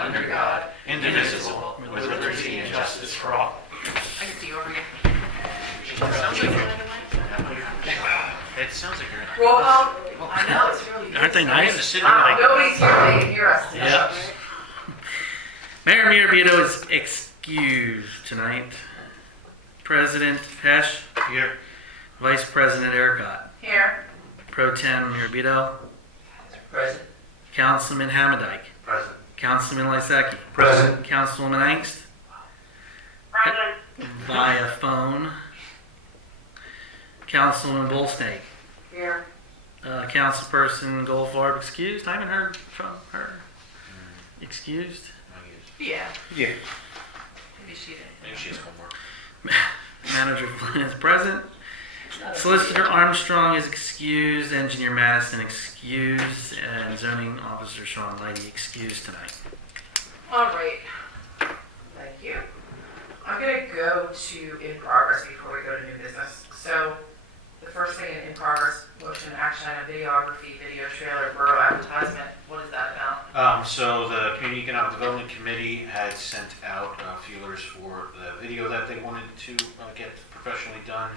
under God, indivisible, with liberty and justice for all. I can see you over here. It sounds like you're in Roll call. I know, it's really good. Aren't they nice? the city like Nobody's here, they can hear us. Yeah. Mayor Mirabito is excused tonight. President Pesh here. Vice President Ericott. Here. Pro Tem Mirabito. Present. Councilman Hamadike. Present. Councilman Lysacki. Present. Councilwoman Angst. Present. Via phone. Councilwoman Bullsnake. Here. Councilperson Goldfarb excused. I haven't heard from her. Excused. Yeah. Yeah. Maybe she did. Maybe she has homework. Manager Flynn is present. Solicitor Armstrong is excused. Engineer Madison excused. And Zoning Officer Sean Lighty excused tonight. All right. Thank you. I'm going to go to in progress before we go to new business. So the first thing in progress, motion action item, videography, video trailer, borough advertisement. What is that about? So the Community Economic Development Committee had sent out feelers for the video that they wanted to get professionally done.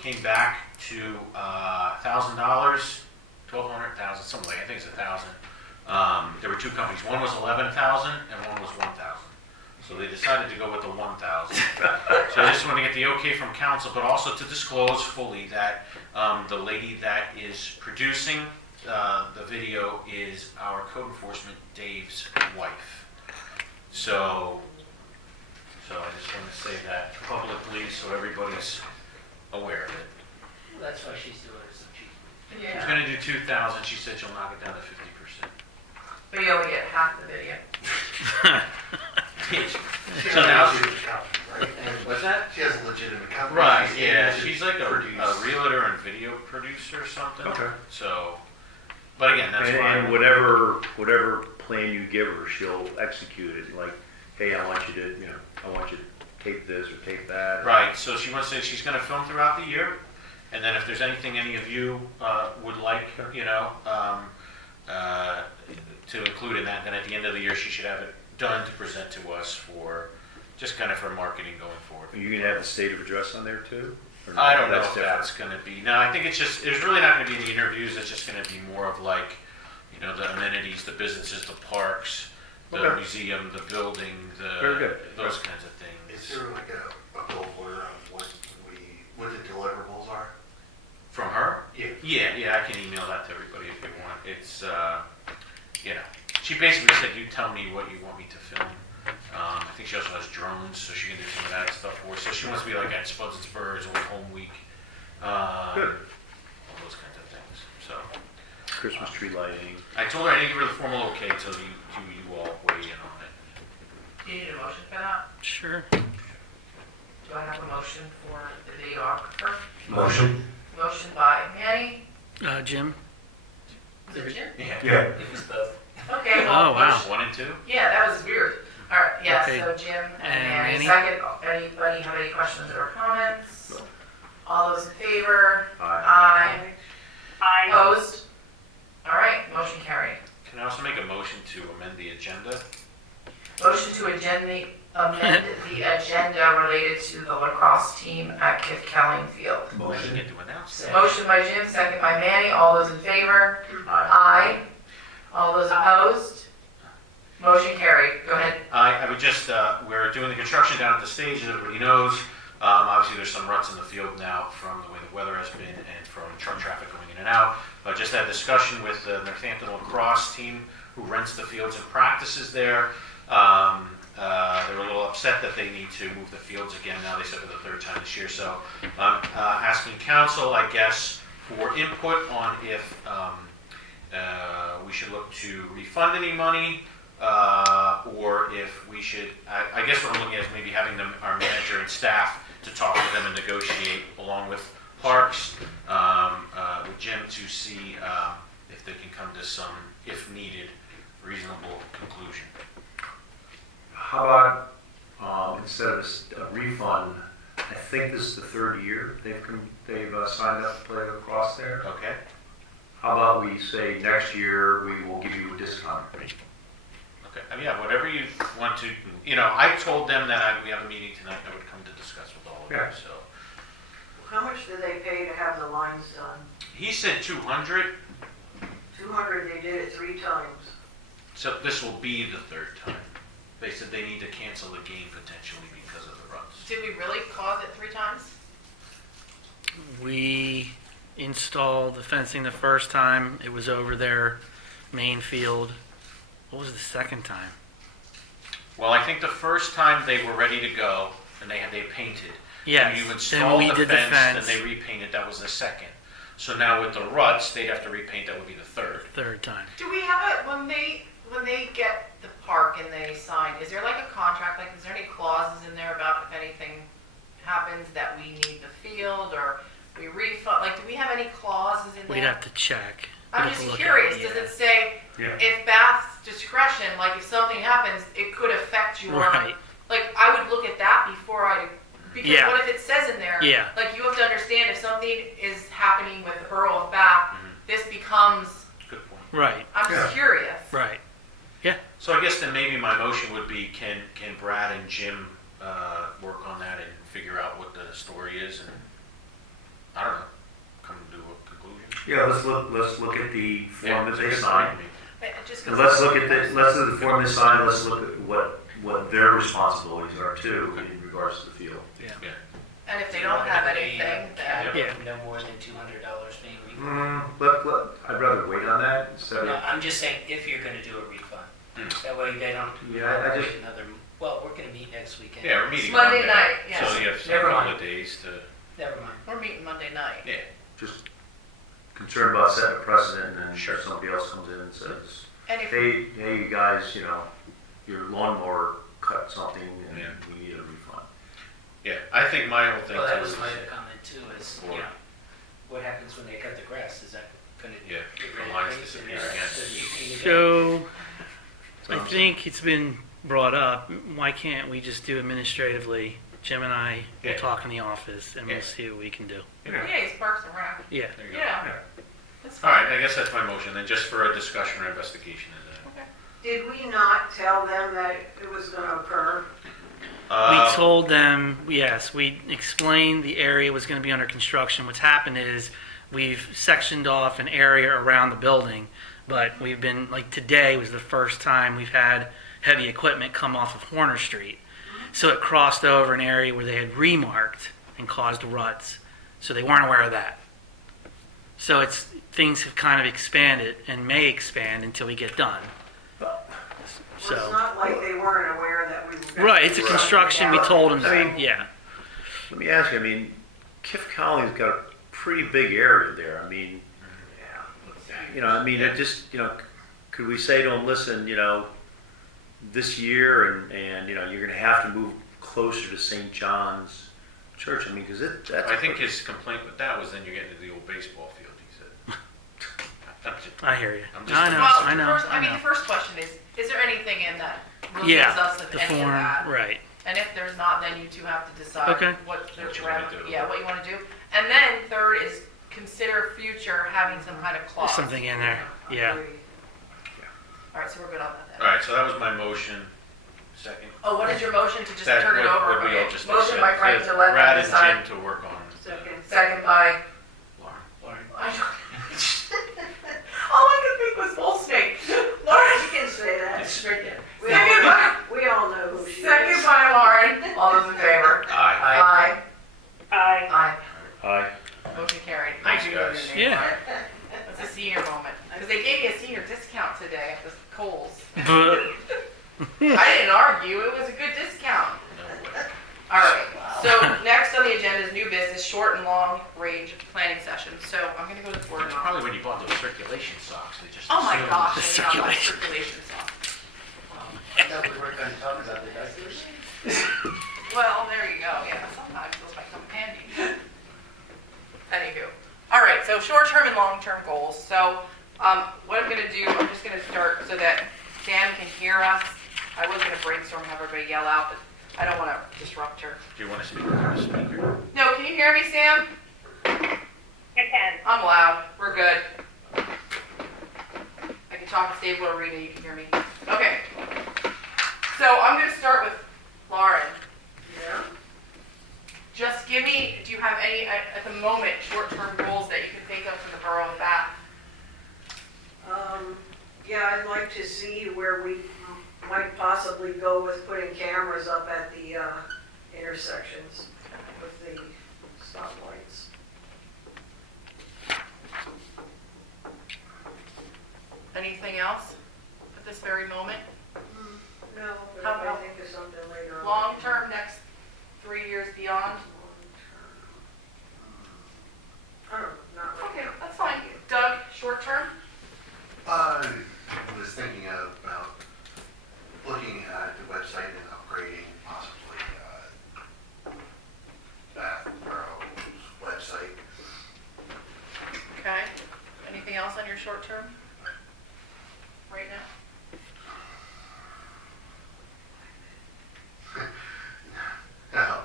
Came back to $1,000, $1,200, something like I think it's $1,000. There were two companies. One was $11,000 and one was $1,000. So they decided to go with the $1,000. So I just want to get the okay from council, but also to disclose fully that the lady that is producing the video is our code enforcement Dave's wife. So I just want to say that publicly so everybody's aware of it. Well, that's why she's doing it so cheap. She's Yeah. going to do 2,000. She said she'll knock it down to 50%. But you only get half the video. So now, What's that? She has a legitimate company. right, She's yeah, able to she's like a produce. realtor and video producer or something. Okay. So, but again, that's And, why. and whatever plan you give her, she'll execute it. Like, hey, I want you to tape this or tape that. Right, so she wants to say she's going to film throughout the year, and then if there's anything any of you would like, to include in that, then at the end of the year she should have it done to present to us for just kind of for marketing going forward. Are you gonna have the state of address on there too? Or no? I don't know That's if different. that's going to be. No, I think it's just. There's really not going to be any interviews. It's just going to be more of like, the amenities, the businesses, the parks, the Okay. museum, the building, Very good. those kinds of things. Is there like a goal order on what the deliverables are? From her? Yeah. Yeah, I can email that to everybody if you want. It's, she basically said, you tell me what you want me to film. I think she also has drones, so she can do some of that stuff for us. So she wants to be like at Spuds and Spurs or Home Week. Good. All those kinds of things. So Christmas tree lighting. I told her I didn't give her the formal okay until you all weigh in on it. Do you need a motion for that? Sure. Do I have a motion for the videographer? Motion. Motion by Manny. Jim. Was it Jim? Yeah. It was both. Okay, well, Oh, wow. 1 and 2? yeah, that was weird. All right, yeah, Okay. so Jim and And Manny. Manny? Second, anybody have any questions or comments? All those in favor? Aye. Aye. Opposed? All right, motion carried. Can I also make a motion to amend the agenda? Motion to amend the agenda related to the lacrosse team at Kith Kelling Field. We Motion. get to announce that. Motion by Jim, second by Manny. All those in favor? Aye. All those opposed? Motion carried. Go ahead. I would just, we're doing the construction down at the stage, as everybody knows. Obviously, there's some ruts in the field now from the way the weather has been and from truck traffic going in and out. But just had a discussion with the Northampton lacrosse team who rents the fields and practices there. They were a little upset that they need to move the fields again now, they said for the third time this year. So I'm asking council, I guess, for input on if we should look to refund any money or if we should, I guess what I'm looking at is maybe having our manager and staff to talk with them and negotiate along with Parks, with Jim to see if they can come to some, if needed, reasonable conclusion. How about instead of a refund? I think this is the third year they've signed up to play lacrosse there. Okay? How about we say next year we will give you a discount rate? Okay, I mean, yeah, whatever you want to, I told them that we have a meeting tonight, I would come to discuss with all of you, Yeah. so. How much do they pay to have the lines done? He said 200, 200, they did it 3 times. so this will be the third time. They said they need to cancel the game potentially because of the ruts. Did we really cause it 3 times? We installed the fencing the first time. It was over their main field. What was the second time? Well, I think the first time they were ready to go, and they painted. Yes. And you Then installed we the did the fence, fence. and they repainted, that was the second. So now with the ruts, they'd have to repaint, that would be the third. Third time. Do we have it when they get the park and they sign? Is there like a contract? Like, is there any clauses in there about if anything happens that we need the field or we refund? Like, do we have any clauses in there? We'd have to check. I'm We'd have just to look at curious. it, Does yeah. it say Yeah. if Bath's discretion, like if something happens, it could affect your? Right. Like, I would look at that before because Yeah. what if it says in there? Yeah. Like, you have to understand if something is happening with the Borough of Bath, this becomes. Good point. Right. I'm just Yeah. curious. Right. So I guess then maybe my motion would be, can Brad and Jim work on that and figure out what the story is, and I don't know, come to a conclusion. Yeah, let's look at the form that it's a they good signed. point. Just And 'cause- let's look at the form they signed, let's look at what their responsibilities are too in regards to the field. And if they don't have anything, then. Yeah. No more than $200 being refunded. I'd rather wait on that instead No, of, I'm just saying if you're gonna do a refund. That way they don't. Yeah, I just- Well, we're gonna meet next weekend. Yeah, we're meeting Monday Monday. night, yes. So you have a Never couple mind. of days to, Never mind. We're meeting Monday night. yeah. just concerned about setting a precedent and then Sure. somebody else comes in and says, And if, hey, you guys, your lawnmower cut something and Yeah. we need a refund. Yeah, I think my whole thing Well, that too was is, my comment too, is, what happens when they cut the grass? Is that gonna? Yeah, get the rid of lines things? disappear Is that again. the routine again? So I think it's been brought up. Why can't we just do administratively? Jim and I will Yeah. talk in the office and Yeah. we'll see what we can do. yeah, he's Parks and Rec. Yeah. There you go. Yeah. That's All fine. right, I guess that's my motion, then just for a discussion or investigation. Did we not tell them that it was going to occur? We told them, yes, we explained the area was going to be under construction. What's happened is we've sectioned off an area around the building, but we've been, like today was the first time we've had heavy equipment come off of Horner Street. So it crossed over an area where they had remarked and caused ruts. So they weren't aware of that. So things have kind of expanded and may expand until we get done. Well, it's not like they weren't aware that we were going to. Right, it's a construction, we told them that, yeah. Let me ask you, Kiff Colley's got a pretty big area there. It just, could we say to them, listen, this year and you're going to have to move closer to St. John's Church. Because that's. I think his complaint with that was then you're getting to the old baseball field, he said. I hear you. I'm just- I know, Well, I know. the first question is there anything in that relieves Yeah, us of the any form, of that? right. And if there's not, then you two have to decide Okay. what What you wanna do. what you want to do. And then third is consider future having some kind of clause. Something in there, yeah. All right, so we're good on that then. All right, so that was my motion. Second. Oh, what is your motion to just That turn it would- over? would we all Okay. just Motion accept by Frank that to let Brad them decide. and Jim to work on. Second by. Lauren. Lauren. All I could think was Wolf's name. Lauren. You can say that. It's- Right there. We all know who she Second is. by Lauren. All those in favor? Aye. Aye. Aye. Hi. Motion carried. Thanks, I knew you were guys. gonna name Yeah. Lauren. That's a senior moment. Because they gave me a senior discount today at the Kohl's. But I didn't argue. It was a good discount. All right. So next on the agenda is new business, short and long range planning session. So I'm going to go to the board now. Probably when you bought those circulation socks, they just. Oh my assumed- gosh. The I forgot my circulation. circulation song. I thought we weren't gonna talk about the diapers. Well, there you go. Yeah, sometimes those might come in handy. Anywho. All right, so short-term and long-term goals. So what I'm going to do, I'm just going to start so that Sam can hear us. I was going to brainstorm and have everybody yell out, but I don't want to disrupt her. Do you want to speak to the speaker? No, can you hear me, Sam? I can. I'm loud. We're good. I can talk to Stable or Rita. You can hear me. Okay. So I'm gonna start with Lauren. Yeah. Just give me, do you have any, at the moment, short-term goals that you can think of for the borough of Bath? Yeah, I'd like to see where we might possibly go with putting cameras up at the intersections with the stoplights. Anything else at this very moment? No, but How I about might think of something later on. Long-term, next 3 years beyond? I don't know, not right Okay, now. that's fine. Doug, short-term? I was thinking about looking at the website and upgrading possibly Bath Borough's website. Okay. Anything else on your short-term? Right now? No,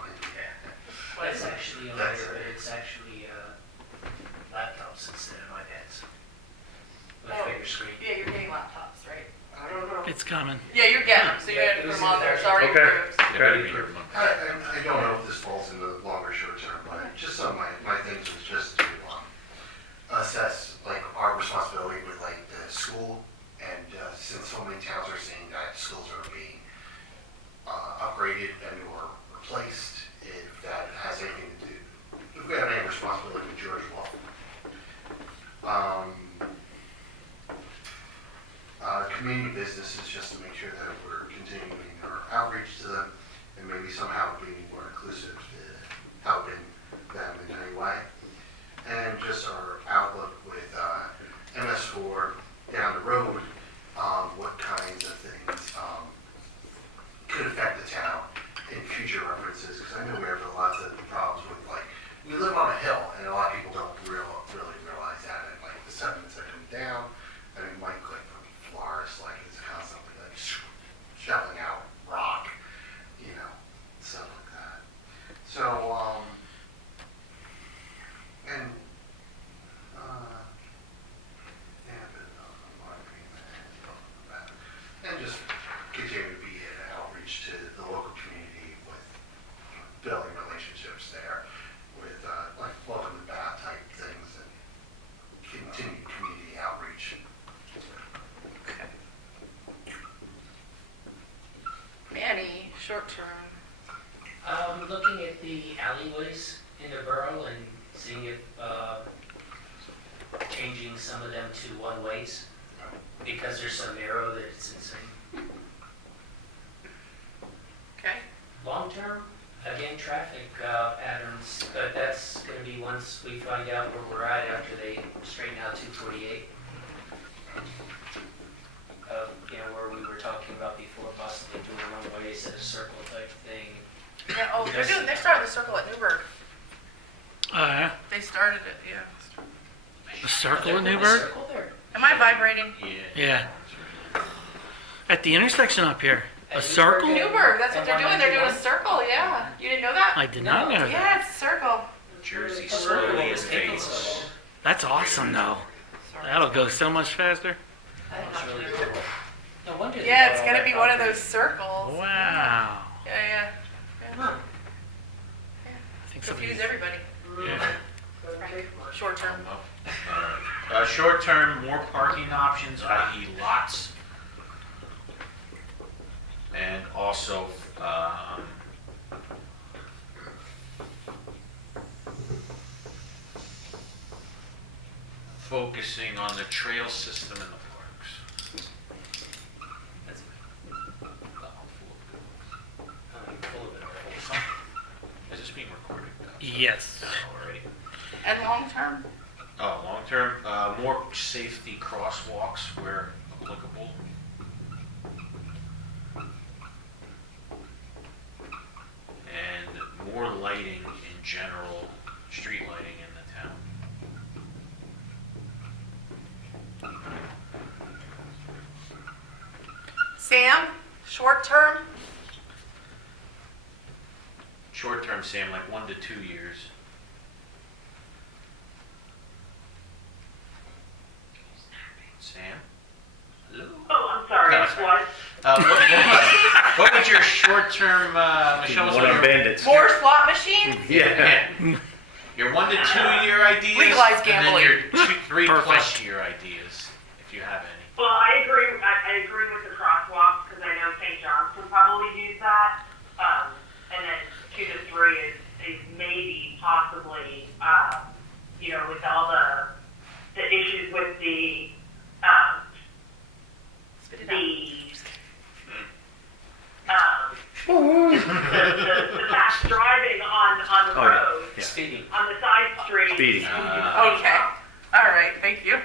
It's actually on there, but it's actually laptops instead of iPads. Much Oh. bigger screen. Yeah, you're getting laptops, right? I don't know. It's coming. Yeah, you're getting them, so you Yeah, have to it put was them on in there. there. It's already Okay. approved. I don't know if this falls in the longer short term, but just some of my things was just to assess like our responsibility with like the school, and since so many towns are saying that schools are being upgraded and or replaced, if that has anything to do, if we have any responsibility with George Law. Community businesses, just to make sure that we're continuing our outreach to them and maybe somehow being more inclusive, helping them in any way. And just our outlook with MS4 down the road, what kinds of things could affect the town in future references, because I know we have lots of problems with, like, we live on a hill, and a lot of people don't really realize that, and like the sediments that come down, I mean, Mike Click from Flores, like, is constantly like shoveling out rock, you know, stuff like that. So, and, yeah, but, and just continue to be an outreach to the local community with building relationships there with, like, welcome to Bath type things and continued community outreach. Manny, short-term. Looking at the alleyways in the borough and seeing if changing some of them to one-ways, because they're so narrow that it's insane. Okay. Long-term, again, traffic patterns, but that's going to be once we find out where we're at after they straighten out 248. You know, where we were talking about before, possibly doing one-way instead of circle type thing. Yeah, oh, they're starting the circle at Newburgh. Yeah. They started it, yeah. The circle in There's a Newburgh? circle there. Am I vibrating? Yeah. At the intersection up here. A At circle? Newburgh, that's what they're doing. They're doing a circle, yeah. You didn't know that? I did not know that. Yeah, it's a circle. Jersey Circle slowly is fades. taking That's awesome though. That'll go so much faster. That's really cool. No wonder. they Yeah, got it's all gonna that be one of concrete. those circles. Wow. Yeah. Huh. I think somebody. Confuse everybody. Yeah. Doesn't take much. Short term. Short-term, more parking options, i.e. lots. And also, focusing on the trail system in the parks. That's Oh, I'm full full of it. of goals. Is this being recorded? Yes. Already. And long term? Oh, long-term, more safety crosswalks where applicable. And more lighting in general, street lighting in the town. Sam, short term? Short-term, Sam, like 1 to 2 years. Sam? Oh, I'm sorry, No, it's what? What was your short-term, Michelle? One of bandits. More slot machines? Yeah. Your 1 to 2 year ideas? Legalized And gambling. then your 3+ Perfect. year ideas, if you have any. Well, I agree with the crosswalks, because I know St. John's could probably use that. And then 2 to 3 is maybe possibly, with all the issues with the fast driving on the Oh, yeah. road, Yeah. Speeding. on the side streets. Speeding. Okay. All right, thank you.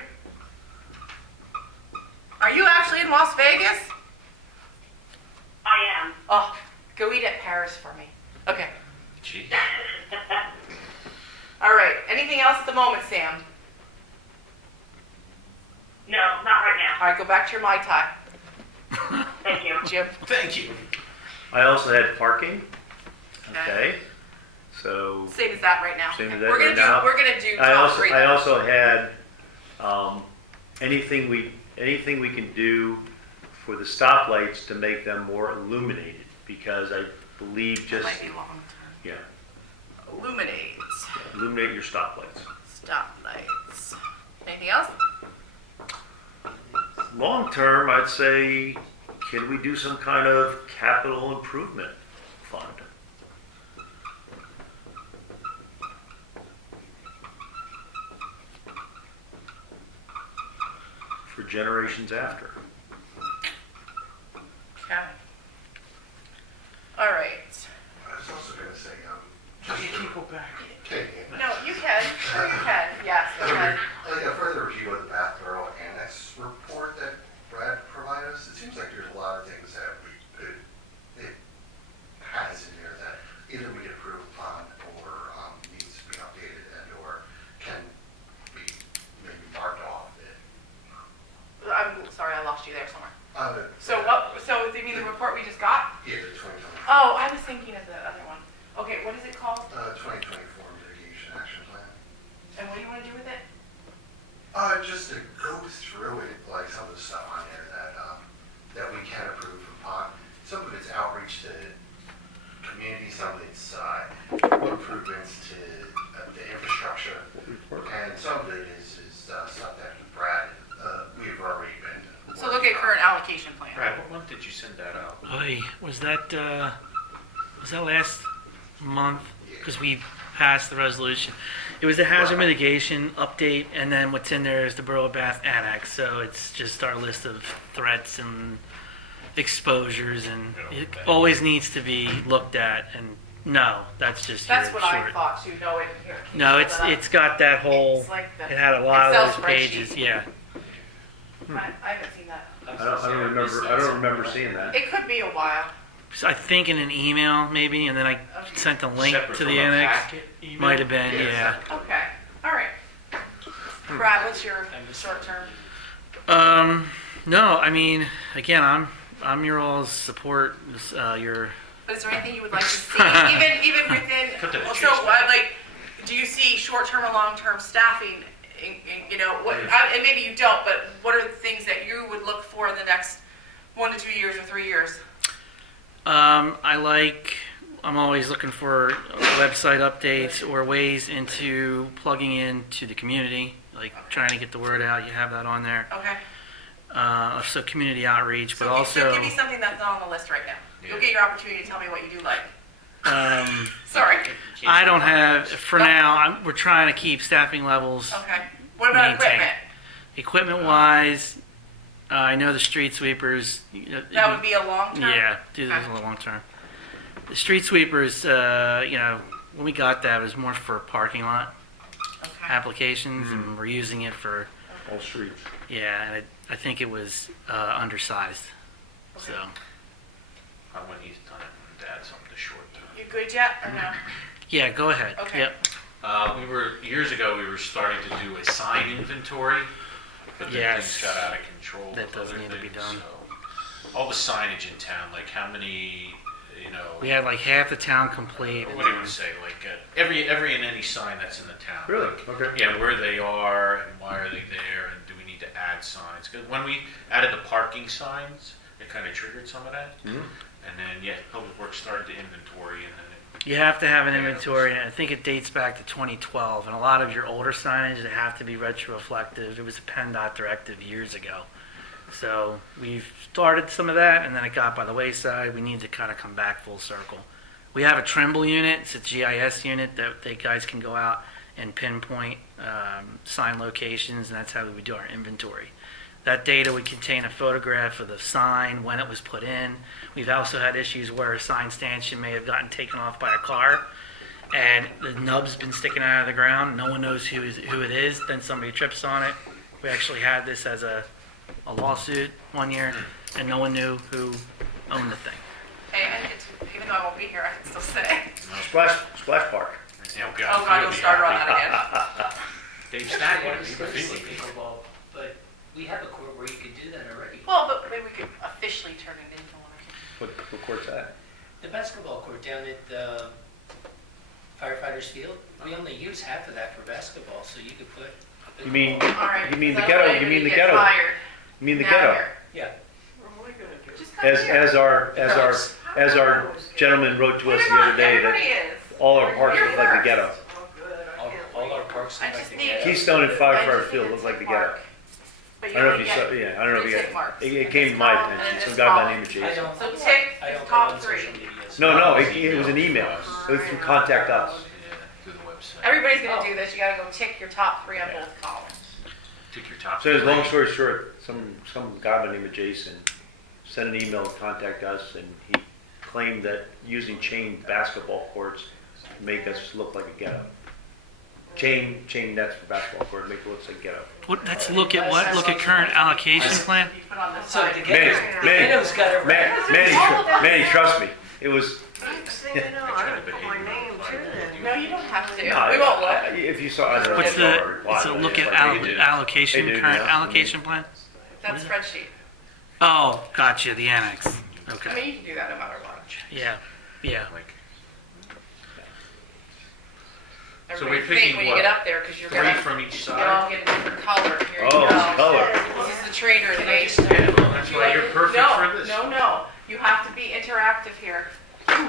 Are you actually in Las Vegas? I am. Oh, go eat at Paris for me. Okay. Gee. All right. Anything else at the moment, Sam? No, not right now. All right, go back to your Mai Tai. Thank you. Jim. Thank you. I also had parking. Okay. So Same as that right now. Same as that We're gonna right do. now. We're gonna do I top three. also had anything we can do for the stoplights to make them more illuminated, because I believe That just might be long. yeah, Illuminate. illuminate your stoplights. Stop lights. Anything else? Long term, I'd say, can we do some kind of capital improvement fund? For generations after. Okay. All right. I was also gonna say, You can go back. No, you can. Sure you can. Yes, go ahead. a further review of the Bath Borough Annex report that Brad provided us, it seems like there's a lot of things that it has in there that either we can improve upon or needs to be updated and or can be maybe marked off. I'm sorry, I lost you there somewhere. Uh, So what? So do you mean the report we just got? Yeah, the 2024. Oh, I was thinking of the other one. Okay, what is it called? 2024 mitigation action plan. And what do you want to do with it? Just to go through it, like some of the stuff on there that we can improve upon. Some of it's outreach to community, some of it's improvements to the infrastructure, and some of it is stuff that Brad, we've already been. So look at current allocation plan. Brad, what month did you send that out? Oy, was that last month? Because we passed the resolution. It was the hazard mitigation update, and then what's in there is the Borough of Bath Annex. So it's just our list of threats and exposures, and it always needs to be looked at. And no, that's just That's your what I short. thought too. No, here. can you No, pull it's that up? it's got that whole. It's like the It had a lot Excel of those pages. spreadsheet. Yeah. I haven't seen that. I don't remember seeing that. It could be a while. So I think in an email maybe, and then I sent a link Separate to from the a annex. packet email? Might have been, yeah. Okay. All right. Brad, what's your short term? No, I mean, again, I'm your all's support. Your But is there anything you would like to see, even within? Put that in So, chase, like, do you see short term and long term staffing? And maybe you don't, but what are the things that you would look for in the next 1 to 2 years or 3 years? I'm always looking for website updates or ways into plugging into the community, like trying to get the word out. You have that on there. Okay. So community outreach, but So also. give me something that's not on the list right now. Yeah. You'll get your opportunity to tell me what you do like. Um, Sorry. I don't have, for now, we're trying to keep staffing levels Okay. What about maintained. equipment? Equipment-wise, I know the street sweepers. That would be a long term? Yeah, do this Okay. a long term. The street sweepers, when we got that, it was more for parking lot Okay. applications, and we're using it for, All streets. yeah, and I think it was undersized. So, When he's done it, I'm gonna add something to short term. You good yet or no? yeah, go ahead. Okay. Yep. Years ago, we were starting to do a sign inventory, but then Yes. things got out of control. That with does other need to be things, done. so all the signage in town, like how many, We had like half the town complete. what do you want to say, like every and any sign that's in the town. Really? Like, Okay. yeah, where they are and why are they there, and do we need need to add signs. 'Cause when we added the parking signs, it kind of triggered some of that. Mhm. And then, yeah, Public Works started to inventory, and then You have to have an inventory, and I think it dates back to 2012, and a lot of your older signage, they have to be retroreflective. It was a PennDOT directive years ago. So we've started some of that, and then it got by the wayside. We need to kind of come back full circle. We have a Trimble unit, it's a GIS unit that they guys can go out and pinpoint sign locations, and that's how we do our inventory. That data would contain a photograph of the sign, when it was put in. We've also had issues where a sign stanchion may have gotten taken off by a car, and the nub's been sticking out of the ground. No one knows who it is. Then somebody trips on it. We actually had this as a lawsuit one year, and no one knew who owned the thing. Hey, and even though I won't be here, I can still say. Splash Park. oh Oh God, don't start on that again. Dave I Stack want wanted to to be say feeling. pickleball, but we have a court where you could do that already. Well, but maybe we could officially turn it into one. What court's that? The basketball court down at the firefighters field, we only use half of that for basketball, so you could put a You mean, pickleball- All right. you mean the because ghetto, otherwise you we're mean the gonna get ghetto, fired. you mean the Now ghetto. here. Yeah. What am I gonna do? Just come As, here. as our gentleman wrote to us the other day, Everybody that is. all our parks You're look like the first. ghetto. Oh, good, I All, can't all wait. our parks I look like just the need- ghetto. Keystone and I Firefighter just Field need look to like the take ghetto. mark. But I don't know if you only saw, get- yeah, I don't know if you take marks. it came to my And attention, this some guy by the column. name of I Jason. don't, So tick I the don't top go on three. social media. so- No, it was an email, it was through Contact Us. Yeah, through the website. Everybody's gonna Oh. do this. You gotta go tick your top three on Yeah. both columns. Took your top. So as long three. story short, some guy by the name of Jason sent an email to Contact Us, and he claimed that using chain basketball courts make us look like a ghetto. Chain nets for basketball court make it look like ghetto. Let's look at what? Look at current allocation plan? You put on this So side. the ghetto's got it right. Manny, trust me, it was. Next thing you know, I don't put my name to them. No, you don't have to. We won't look. If you saw, I don't know. What's if you saw our the, it's a reply, look but at it's like they did. allocation, They do, current yeah. allocation plan? That spreadsheet. Oh, gotcha, the annex. I mean, Okay, you can do that no matter what. yeah. Like, Everybody we're think picking when you what? get up there, because you're 3 gonna, from each you all side. get a different color. Here you Oh, go. color. This is the trainer Can I page. just add one? That's why you're perfect No, for this. no. You have to be interactive here.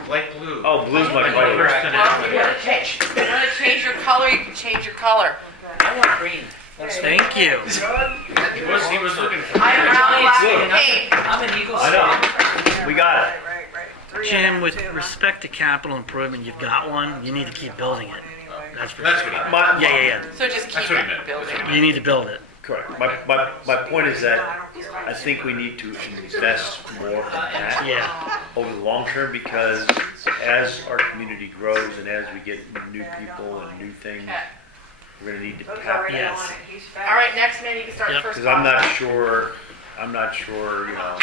Light blue. Oh, blue's my Like color. Well, if you want to change your color, you can change your color. I want green. Let's Thank you. He was looking for. I am not Look. allowed to paint. I'm an Eagles I fan. know, we got it. Right. Three Jim, and with two, huh? respect to capital improvement, you've got one, you need to keep building it. That's for That's sure. what he meant. My- Yeah. So just keep That's what he it meant. building. You need to build it. Correct. My point is that I think we need to invest more in that Yeah. over the long term, because as our community grows and as we get new people and new things, Okay. we're gonna need to Those tap. already Yes. on it. He's fast. All right, next man, you can start the Yep. first Because I'm column. not sure, you know,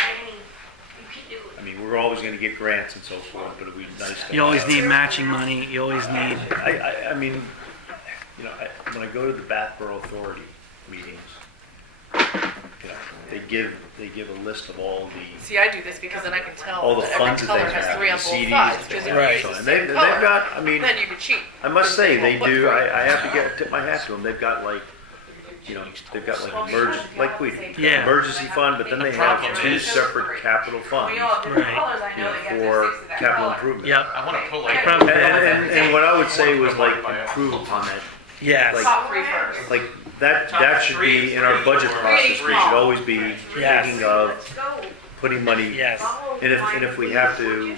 I mean, we're always gonna get grants and so forth, but it'd be nice to. You always need matching money, you always need, I mean, you know, when I go to the Bath Borough Authority meetings, you know, they give a list of all the See, I do this because then I can tell all the that every funds that color they has have, three the on both CDs sides. that Because they if have. you use So, the and same they've color, got, I mean, then you can cheat. I must say, they Look do, for I have to tip my hat to them, they've got like, you know, they've got like emergency, like we do. Yeah. Emergency fund, but then they have two separate capital funds We all have different Right. colors. I you know know, that you have for to stick to that capital color. improvement. yep. I want to put like. Probably- And what I would say was like improve upon that, Yes, Top three first. like that should be in our budget process, we should always be Yes. thinking of Let's go. putting money, yes, and if we have to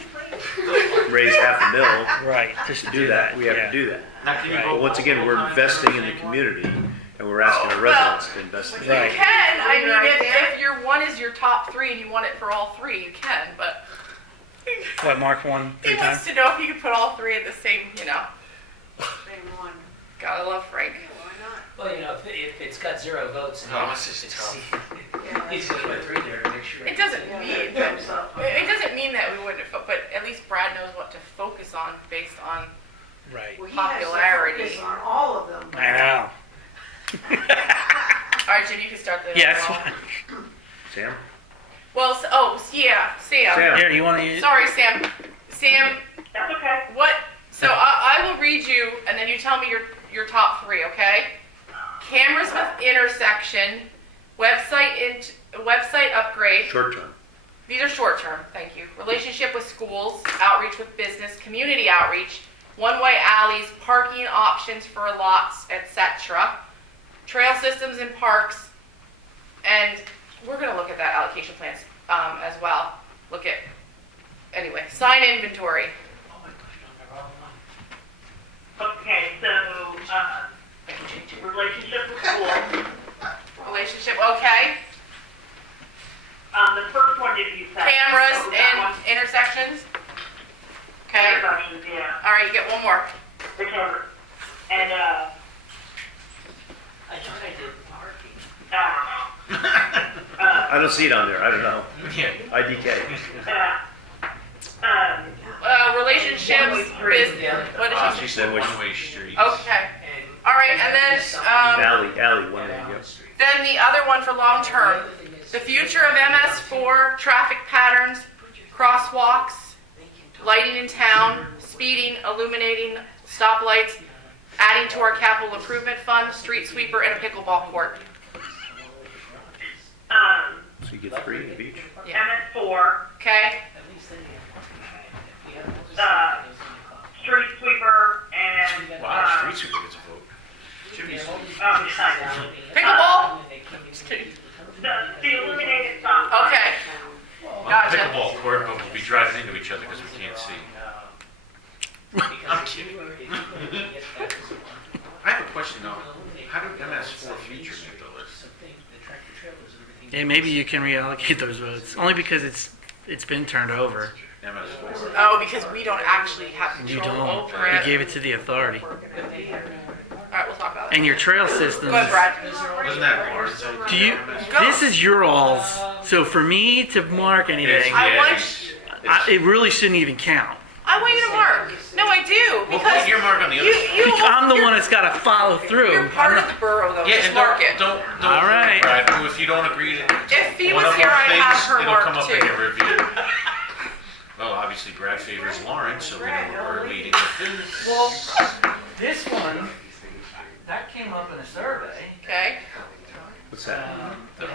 raise $500,000 right, just to do that, we have yeah. to do that. Now, can you Right. go But once again, we're investing in the community, and we're asking the residents to invest in You it. Right. can. I mean, Right there. if your one is your top three and you want it for all three, you can. But What, Mark won he 3 wants times? to know if you can put all three in the same. Same one. Gotta love Frank. Why not? Well, you know, if it's got 0 votes, and No, it's it's tough. Yeah, he's gonna put 3 there to make sure. It doesn't Yeah, mean thumbs up. it doesn't mean that we wouldn't, but at least Brad knows what to focus on based on. Right, Well, he has to Popularity. focus on all of them. I know. All right, Jim, you can start the. Yeah, that's roll. fine. Sam? Well, yeah, Sam. Sam. Here, you wanna use? Sorry, Sam. Sam, That's okay. what? So I will read you, and then you tell me your top three, okay? Cameras with intersection, Website upgrade. Short term. These are short term, thank you. Relationship with schools, outreach with business, community outreach, one-way alleys, parking options for lots, etc. Trail systems in parks, and we're gonna look at that allocation plans as well. Anyway, sign inventory. Okay, so, relationship with school. Relationship, okay. The first one did you say? Cameras What was that one? in intersections. Okay. Intersections, yeah, All right, you get one more. the camera. And, I thought I did parking. I don't see it on there, I don't know. Yeah. IDK. Relationships, business. What did She you? said one-way streets. Okay. All right, and then Alley, one there, yeah. then the other one for long term. The future of MS4, traffic patterns, crosswalks, lighting in town, speeding, illuminating, stoplights, adding to our capital improvement fund, street sweeper, and a pickleball court. So you get 3 of each. Yeah. MS4, Okay? street sweeper, and, Wow, street sweeper gets a vote. Pickleball? the illuminated stop. Okay. On Gotcha. the pickleball court, but we'll be driving into each other because we can't see. I'm kidding. I have a question though. How did MS4 future make the list? Yeah, maybe you can reallocate those votes, only because it's been turned over. MS4. Oh, because we don't actually have You control don't. over You it. gave it to the authority. All right, we'll talk about it. And your trail systems. Go ahead, Brad. Wasn't that Lawrence? Do you? Go. This is your alls. So for me to mark anything, I Yeah, want, it really shouldn't even count. I want you to mark. No, I do, Well, because put your mark on the other you, side. you, I'm the you're- one that's got to follow through. You're part of the borough, though. Yeah, Just and mark it. don't. All right. Brad, if you don't agree to If he one was of here, our I'd things, have her it'll mark come up too. in your review. Well, obviously Brad favors Lawrence, so we know what we're leading with. Well, this one, that came up in a survey. Okay? What's that? You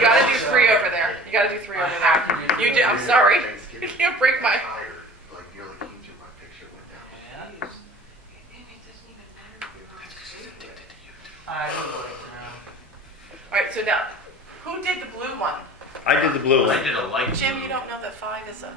gotta do 3 over there. You gotta do 3 over there. You do, I'm sorry. You can't break my... Like nearly came through my picture window. I would like to know. Alright, so now, who did the blue one? I did the blue I one. did a light. Jim, you don't know that 5 is a...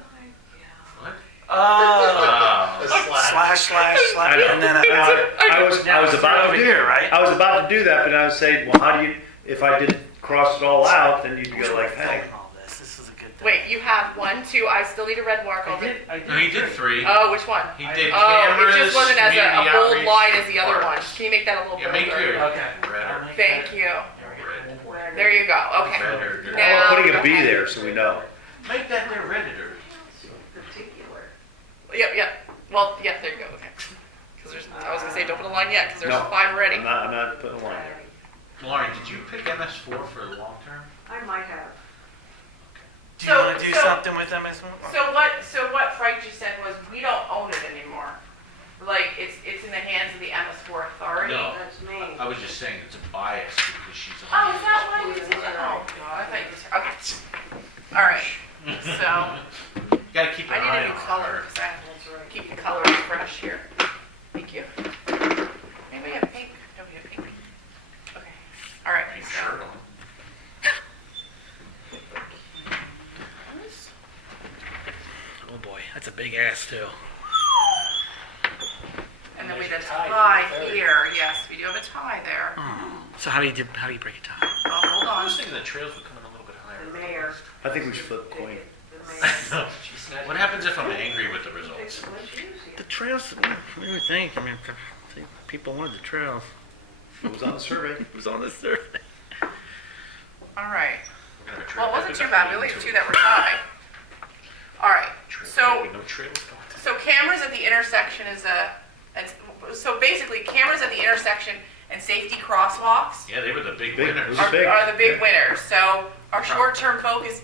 What? Oh. Slash, and then I was about to do here, right? I was about to do that, but I was saying, well, how do you? If I did cross it all out, then you'd go like, hey. This is a good thing. Wait, you have 1, 2, I still need a red mark on it. No, he did 3. Oh, which one? He did Oh, cameras, it just wasn't as community a bold outreach, line as the other one. parks. Can you make that a little Yeah, make bolder? your Okay. redder. Thank you. Red. There you go, okay. Redder. Now- Putting a B there so we know. Make that their redditor. Yep. Well, yeah, there you go, okay. 'Cause I was gonna say, don't put a line yet, because there's No. 5 already. I'm not putting a line there. Lauren, did you pick MS4 for the long term? I might have. Do you want to do something with MS1? So what Frank just said was, we don't own it anymore. Like, it's in the hands of the MS4 authority. No. That's me. I was just saying it's a bias because she's Oh, on. is that why you did it? Oh, God, I thought you just, okay. All right, so, You gotta keep an I eye need a new on color, her. because I have to keep the colors fresh here. Thank you. Anybody have pink? Nobody have pink. Okay, all right. Pink so- shirt on. Oh boy, that's a big ass too. And then we have a tie here, yes, we do have a tie there. So how do you break a tie? Oh, hold I on. was thinking the trails would come in a little bit higher. The mayor. I think we should flip the coin. The mayor. What happens if I'm angry with the results? The trails. What do you think? I mean, people wanted the trails. It was on the survey. It was on the survey. All right. We're gonna have a trail- Well, it wasn't there's too a bad, we theme only have to 2 it. that were tied. All right, Trail- so, no trails going to- so cameras at the intersection is so basically cameras at the intersection and safety crosswalks Yeah, they were the big Big. winners. It was big. are the big Yeah. winners. So our short-term focus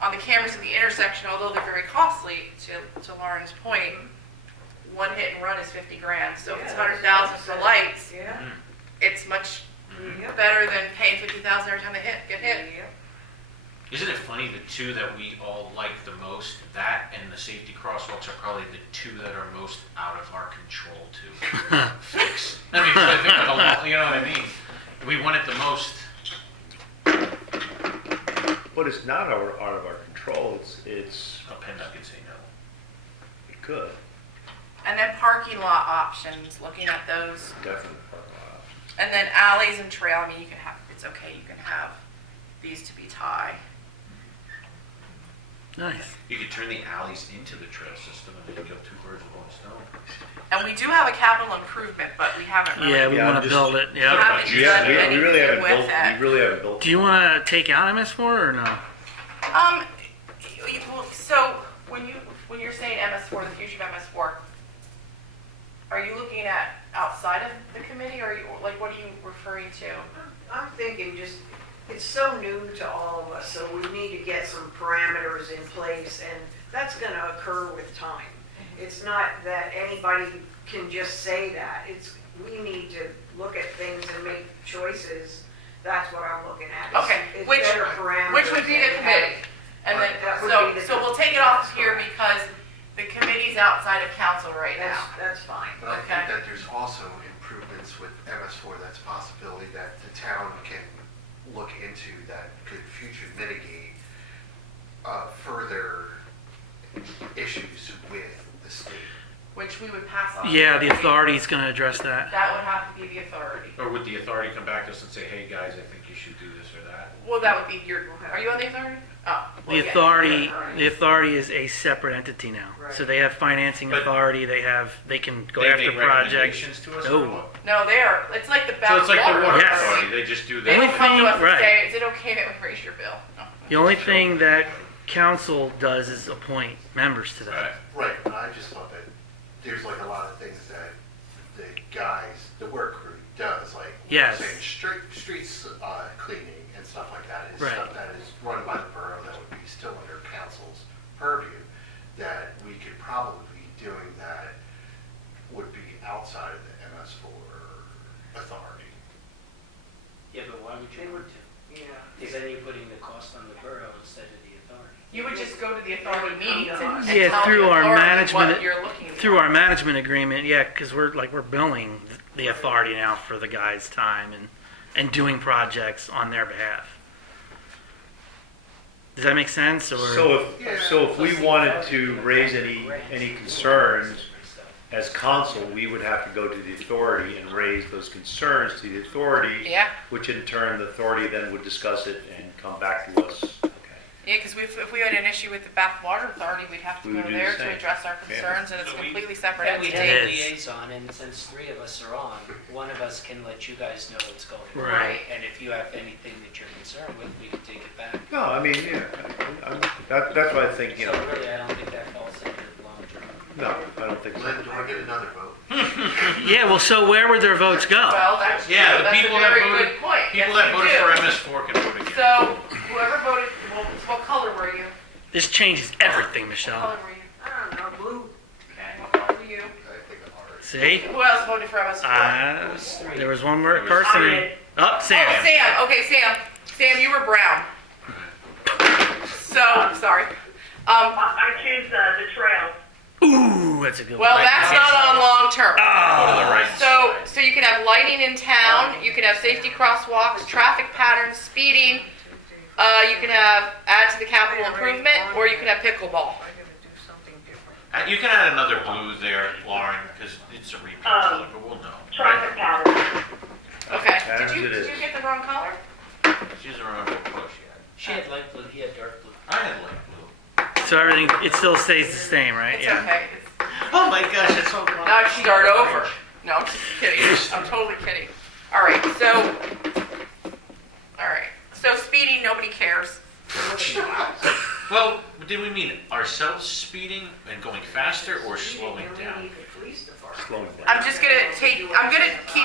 on the cameras at the intersection, although they're very costly, to Lauren's point, one hit and run is $50,000. So if it's 100,000 for lights, Yeah. it's much Yep. Better than paying 50,000 every time they get hit. Yep. Isn't it funny, the two that we all like the most, that and the safety crosswalks are probably the two that are most out of our control to fix. I mean, I think of the law, you know what I mean? We want it the most. But it's not out of our control, it's, A PennDOT could say no. it could, And then parking lot options, looking at those. definitely. And then alleys and trail, I mean, you can have, it's okay, you can have these to be tie. Nice. You could turn the alleys into the trail system and then you kill two birds with one stone. And we do have a capital improvement, but we haven't really. Yeah, we Yeah, want to just- build it. We Yeah. haven't Yeah, done we anything really haven't with built, it. we really haven't built. Do you want to take out MS4 or no? Well, so when you're saying MS4, the future of MS4, are you looking at outside of the committee, or are you, like, what are you referring to? I'm thinking just, it's so new to all of us, so we need to get some parameters in place, and that's gonna occur with time. It's not that anybody can just say that, we need to look at things and make choices. That's what I'm looking at. Okay, It's which better parameters would be the and committee. And then, That would be the- so we'll take it off here because the committee's outside of council right now. That's fine. But I Okay. think that there's also improvements with MS4, that's a possibility that the town can look into that could future mitigate further issues with the state. Which we would pass on. Yeah, the authority's going to address that. That would have to be the authority. Or would the authority come back to us and say, hey, guys, I think you should do this or that? Well, that would be are you on the authority? Oh. well, The yeah, authority, you're the authority is a separate entity now. So they have financing But- authority. They can go They after make projects. recommendations to us or No. what? No, they are. It's like the So ballot it's like the water Yes. authority, they just do They that. will come to us and Right. say, is it okay that we raise your bill? No. The only thing that council does is appoint members to that. Right. Right, but I just thought that there's like a lot of things that the guys, the work crew does, like, Yes. saying streets cleaning and stuff like that, and Right. stuff that is run by the borough that would be still under council's purview, that we could probably be doing that would be outside of the MS4 authority. Yeah, but why would you want to? Yeah. Because then you're putting the cost on the borough instead of the authority. You would just go to the authority meetings and Yeah, tell through the our authority management- what you're looking for. Through our management agreement, yeah, because we're billing the authority now for the guys' time and doing projects on their behalf. Does that make sense? Or So if we wanted to raise any concerns as council, we would have to go to the authority and raise those concerns to the authority, Yeah, which in turn, the authority then would discuss it and come back to us. yeah, because if we had an issue with the Bath Water Authority, we'd have to We go would do the there to same. address our concerns, and it's So a we- completely separate And we entity. have a It is. liaison, and since three of us are on, one of us can let you guys know what's going on. Right. And if you have anything that you're concerned with, we can take it back. No, I mean, yeah, that's what I think, you So know, really, I don't think that falls under the long term. no, I don't think so. Lynn, do I get another vote? yeah, well, so where would their votes go? Well, that's Yeah, true. the That's people a that very voted- good point. People Yes, that we voted do. for MS4 can vote again. So whoever voted, what color were you? This changes everything, What Michelle. color were you? I don't know, blue. Okay, what color were you? I think I'm already. See? Who else voted for MS4? There was one more It was- person. I did. Oh, Sam. Oh, Sam. Okay, Sam. Sam, you were brown. So, sorry. I choose the trails. Ooh, that's a good Well, one. that's not on long term. Go to the right So you can have lighting in town, you can have safety crosswalks, traffic patterns, speeding, you can have add to the capital improvement, or you can have pickleball. I gotta do something different. You can add another blue there, Lauren, because it's a repeat color, but we'll know. Traffic patterns. Okay. Patterns Did it is. you get the wrong color? She's around real close yet. She had light blue, he had dark blue. I had light blue. So everything, it still stays the same, right? It's Yeah. okay. Oh my gosh, it's so fun. Now start over. No, I'm just kidding. I'm totally kidding. All right, so speeding, nobody cares. Well, did we mean ourselves speeding and going faster or slowing We down? need the police department. Slowing down. I'm gonna keep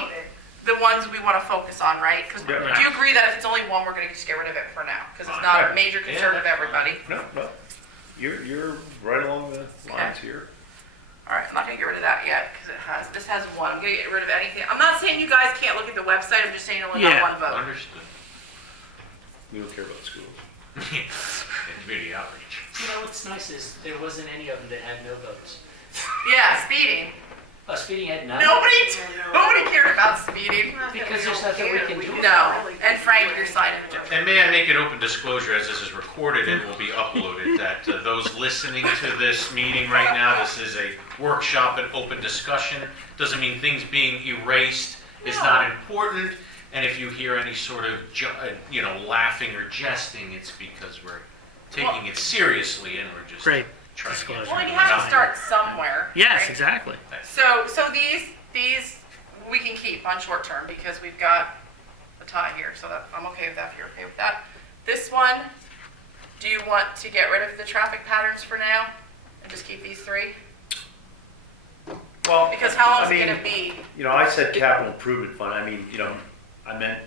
the ones we want to focus on, right? Because Yeah. do you agree that if it's only one, we're gonna just get rid of it for now? Because it's not a major concern of everybody. No, you're right along the lines here. All right, I'm not gonna get rid of that yet because this has one. I'm gonna get rid of anything. I'm not saying you guys can't look at the website, I'm just saying only got Yeah. one vote. Understood. We don't care about schools. It's community outreach. You know what's nice is there wasn't any of them that had no votes. Yeah, speeding. Speeding had none. Nobody cared about speeding. Because there's nothing we can do. No, and Frank, your sign. And may I make an open disclosure, as this is recorded and will be uploaded, that those listening to this meeting right now, this is a workshop and open discussion. Doesn't mean things being erased is not important. And if you hear any sort of, laughing or jesting, it's because we're taking it seriously and we're just Great trying to get disclosure. Well, you have to start somewhere. Yes, right? exactly. So these we can keep on short term because we've got a tie here, so that I'm okay with that if you're okay with that. This one, do you want to get rid of the traffic patterns for now and just keep these three? Well, Because how long is I it mean, gonna be? I said capital improvement fund. I mean, I meant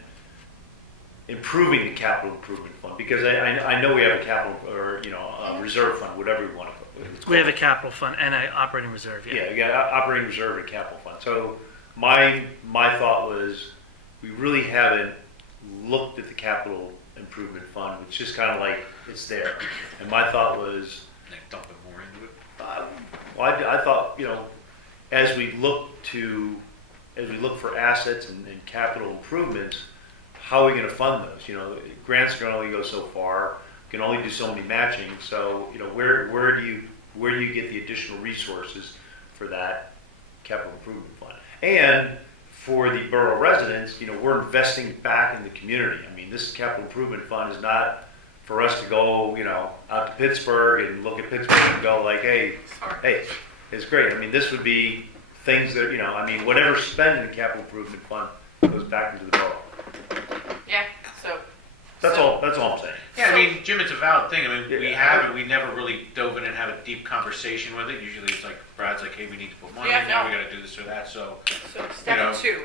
improving the capital improvement fund because I know we have a capital or a reserve fund, whatever we want to put it. We have a capital fund and an operating reserve, Yeah, you got operating reserve and capital fund. So my thought was we really haven't looked at the capital improvement fund. It's just kind of like it's there. And my thought was, dumping more into it. I thought as we look for assets and capital improvements, how are we going to fund those? Grants can only go so far. Can only do so many matching. So where do you get the additional resources for that capital improvement fund? And for the borough residents, we're investing back in the community. I mean, this capital improvement fund is not for us to go, out to Pittsburgh and look at Pittsburgh and go like, hey, it's great. I mean, this would be things that, whatever's spent in the capital improvement fund goes back into the borough. Yeah, so. That's all I'm saying. Yeah, I mean, Jim, it's a valid thing. I mean, we Yeah. haven't, we never really dove in and had a deep conversation with it. Usually it's like, Brad's like, hey, we need to put money in there, we gotta do this or that, so So step two.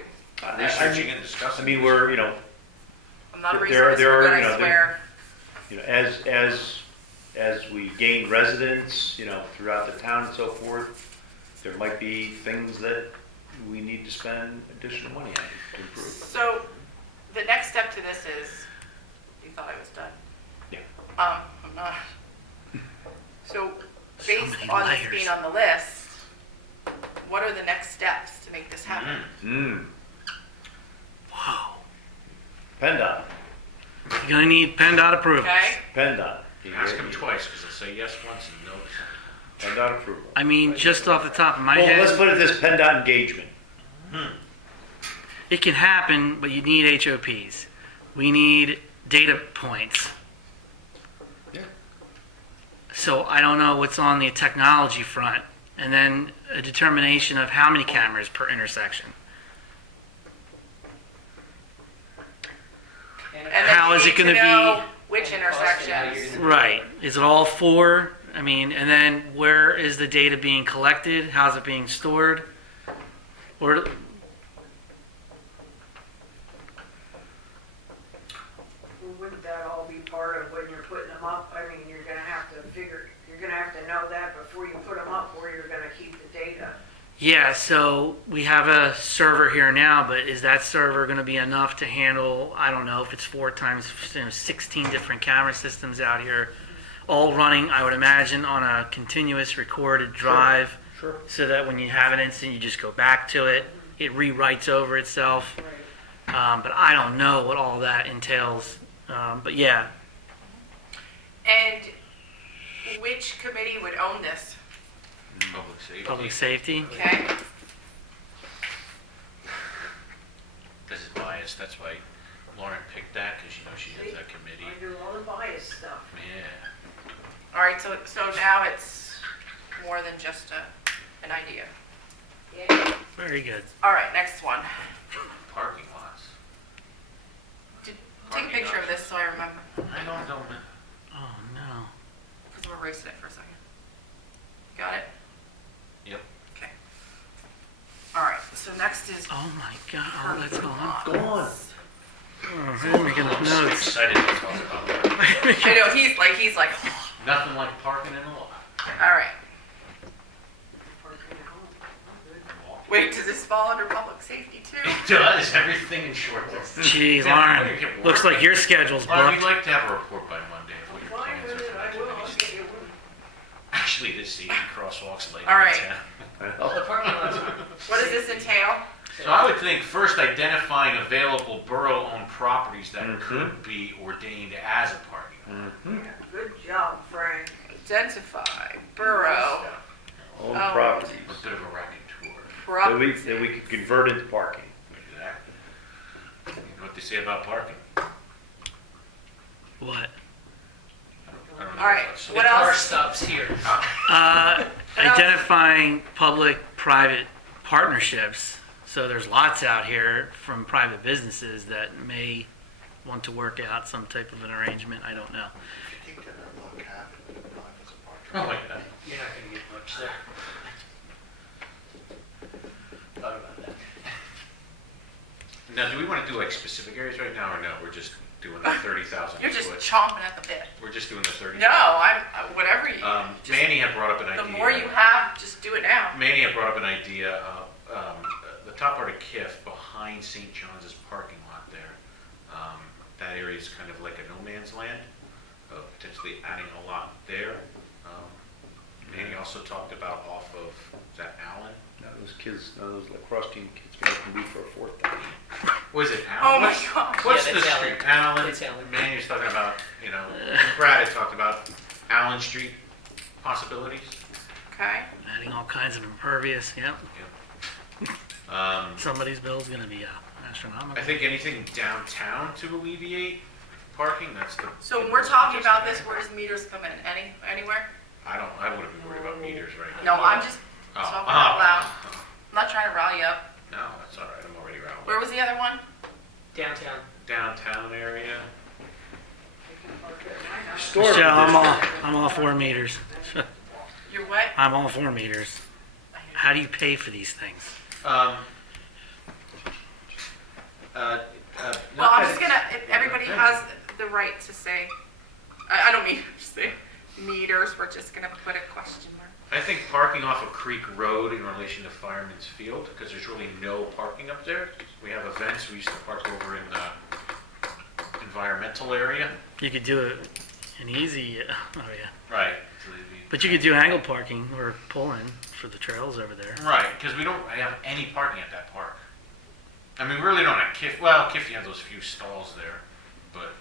researching and discussing. I mean, we're, I'm not a There- resource, there are, but I swear. as we gain residents, throughout the town and so forth, there might be things that we need to spend additional money on to improve. So the next step to this is, you thought I was done? Yeah. I'm not. So based many on this layers. being on the list, what are the next steps to make this happen? Whoa. PennDOT, You're going to need PennDOT approval. Okay? PennDOT. Ask them twice, because they'll say yes once and no the second. PennDOT approval. I mean, just off the top of my Well, head, let's put it this, PennDOT engagement. it can happen, but you need HOPs. We need data points. Yeah. So I don't know what's on the technology front. And then a determination of how many cameras per intersection. And then How you is need it gonna to know be- which And cost and how you're intersections. gonna- Right. Is it all four? I mean, and then where is the data being collected? How's it being stored? Or Wouldn't that all be part of when you're putting them up? I mean, you're gonna have to know that before you put them up, where you're gonna keep the data. yeah, so we have a server here now, but is that server going to be enough to handle, I don't know, if it's 4 times 16 different camera systems out here, all running, I would imagine, on a continuous recorded drive, Sure. so that when you have an incident, you just go back to it, it rewrites over itself. But I don't know what all that entails. But yeah, And which committee would own this? Public safety. public safety. Okay? This is biased, that's why Lauren picked that, because she heads that committee. I do all the bias stuff. Yeah. All right, so now it's more than just an idea. Yeah. Very good. All right, next one. Parking lots. Take a picture of this so I remember, I don't know. Oh no. because we're erasing it for a second. Got it? Yep. Okay. All right, so next is Oh my God. Oh, that's gone. Go on. Oh, I'm making I'm the so notes. excited to talk about that. I know, he's like, Nothing like parking in a lot. all right. Parking at home. I'm good. Wait, does this fall under public safety too? It does, everything in short distance. Jeez, Yeah, Lauren, we get looks work. like your schedule's Lauren, we'd booked. like to have a report by Monday of what your Fine plans are with it, for I will, I'll activities. get you one. Actually, the safety crosswalks later All right. in town. Well, the parking lot's on. What does this entail? So I would think first identifying available borough-owned properties that Mhm. could be ordained as a parking lot. Good job, Frank. Identify borough Own Oh. properties. A bit of a raconteur. That we could convert into parking. Exactly. You know what they say about parking? What? I don't know All right, if that's- The what car else? stops here. Identifying public-private partnerships. So there's lots out here from private businesses that may want to work out some type of an arrangement. I don't know. If you take that log cabin, as a park. Oh my God. You're not gonna get much there. Thought about that. Now, do we want to do like specific areas right now, or no? We're just doing the 30,000 You're just foot. chomping at the bit. We're just doing the 30,000. No, I'm, whatever you, just, Manny had brought up an idea. the more you have, just do it now. Manny had brought up an idea. The top part of KIF behind St. John's parking lot there. That area is kind of like a no man's land. Potentially adding a lot there. Manny also talked about off of, is that Allen? Now those kids, now those lacrosse team kids making me for a fourth time. Was it Oh Allen? my What's- gosh. What's Yeah, the that's street? Allen. It's Allen. Manny was talking about, Brad had talked about Allen Street possibilities. Okay. Adding all kinds of impervious, yep. Somebody's bill's gonna be astronomical. I think anything downtown to alleviate parking, that's the. So when we're talking about this, where does meters come in? Anywhere? I wouldn't be worried about meters right No, now. I'm just Oh, talking out loud. I'm not trying to rile you up. No, that's all right, I'm already around. Where was the other one? Downtown. Downtown area. Michelle, I'm all 4 meters. You're what? I'm all 4 meters. How do you pay for these things? Well, I'm just gonna, if everybody has the right to say, I don't mean to say meters, we're just gonna put a question mark. I think parking off of Creek Road in relation to Fireman's Field, because there's really no parking up there. We have events, we used to park over in the environmental area. You could do an easy, oh yeah. Right. But you could do angle parking or pull-in for the trails over there. Right, because we don't have any parking at that park. I mean, we really don't have KIF, well, KIF, you have those few stalls there, but,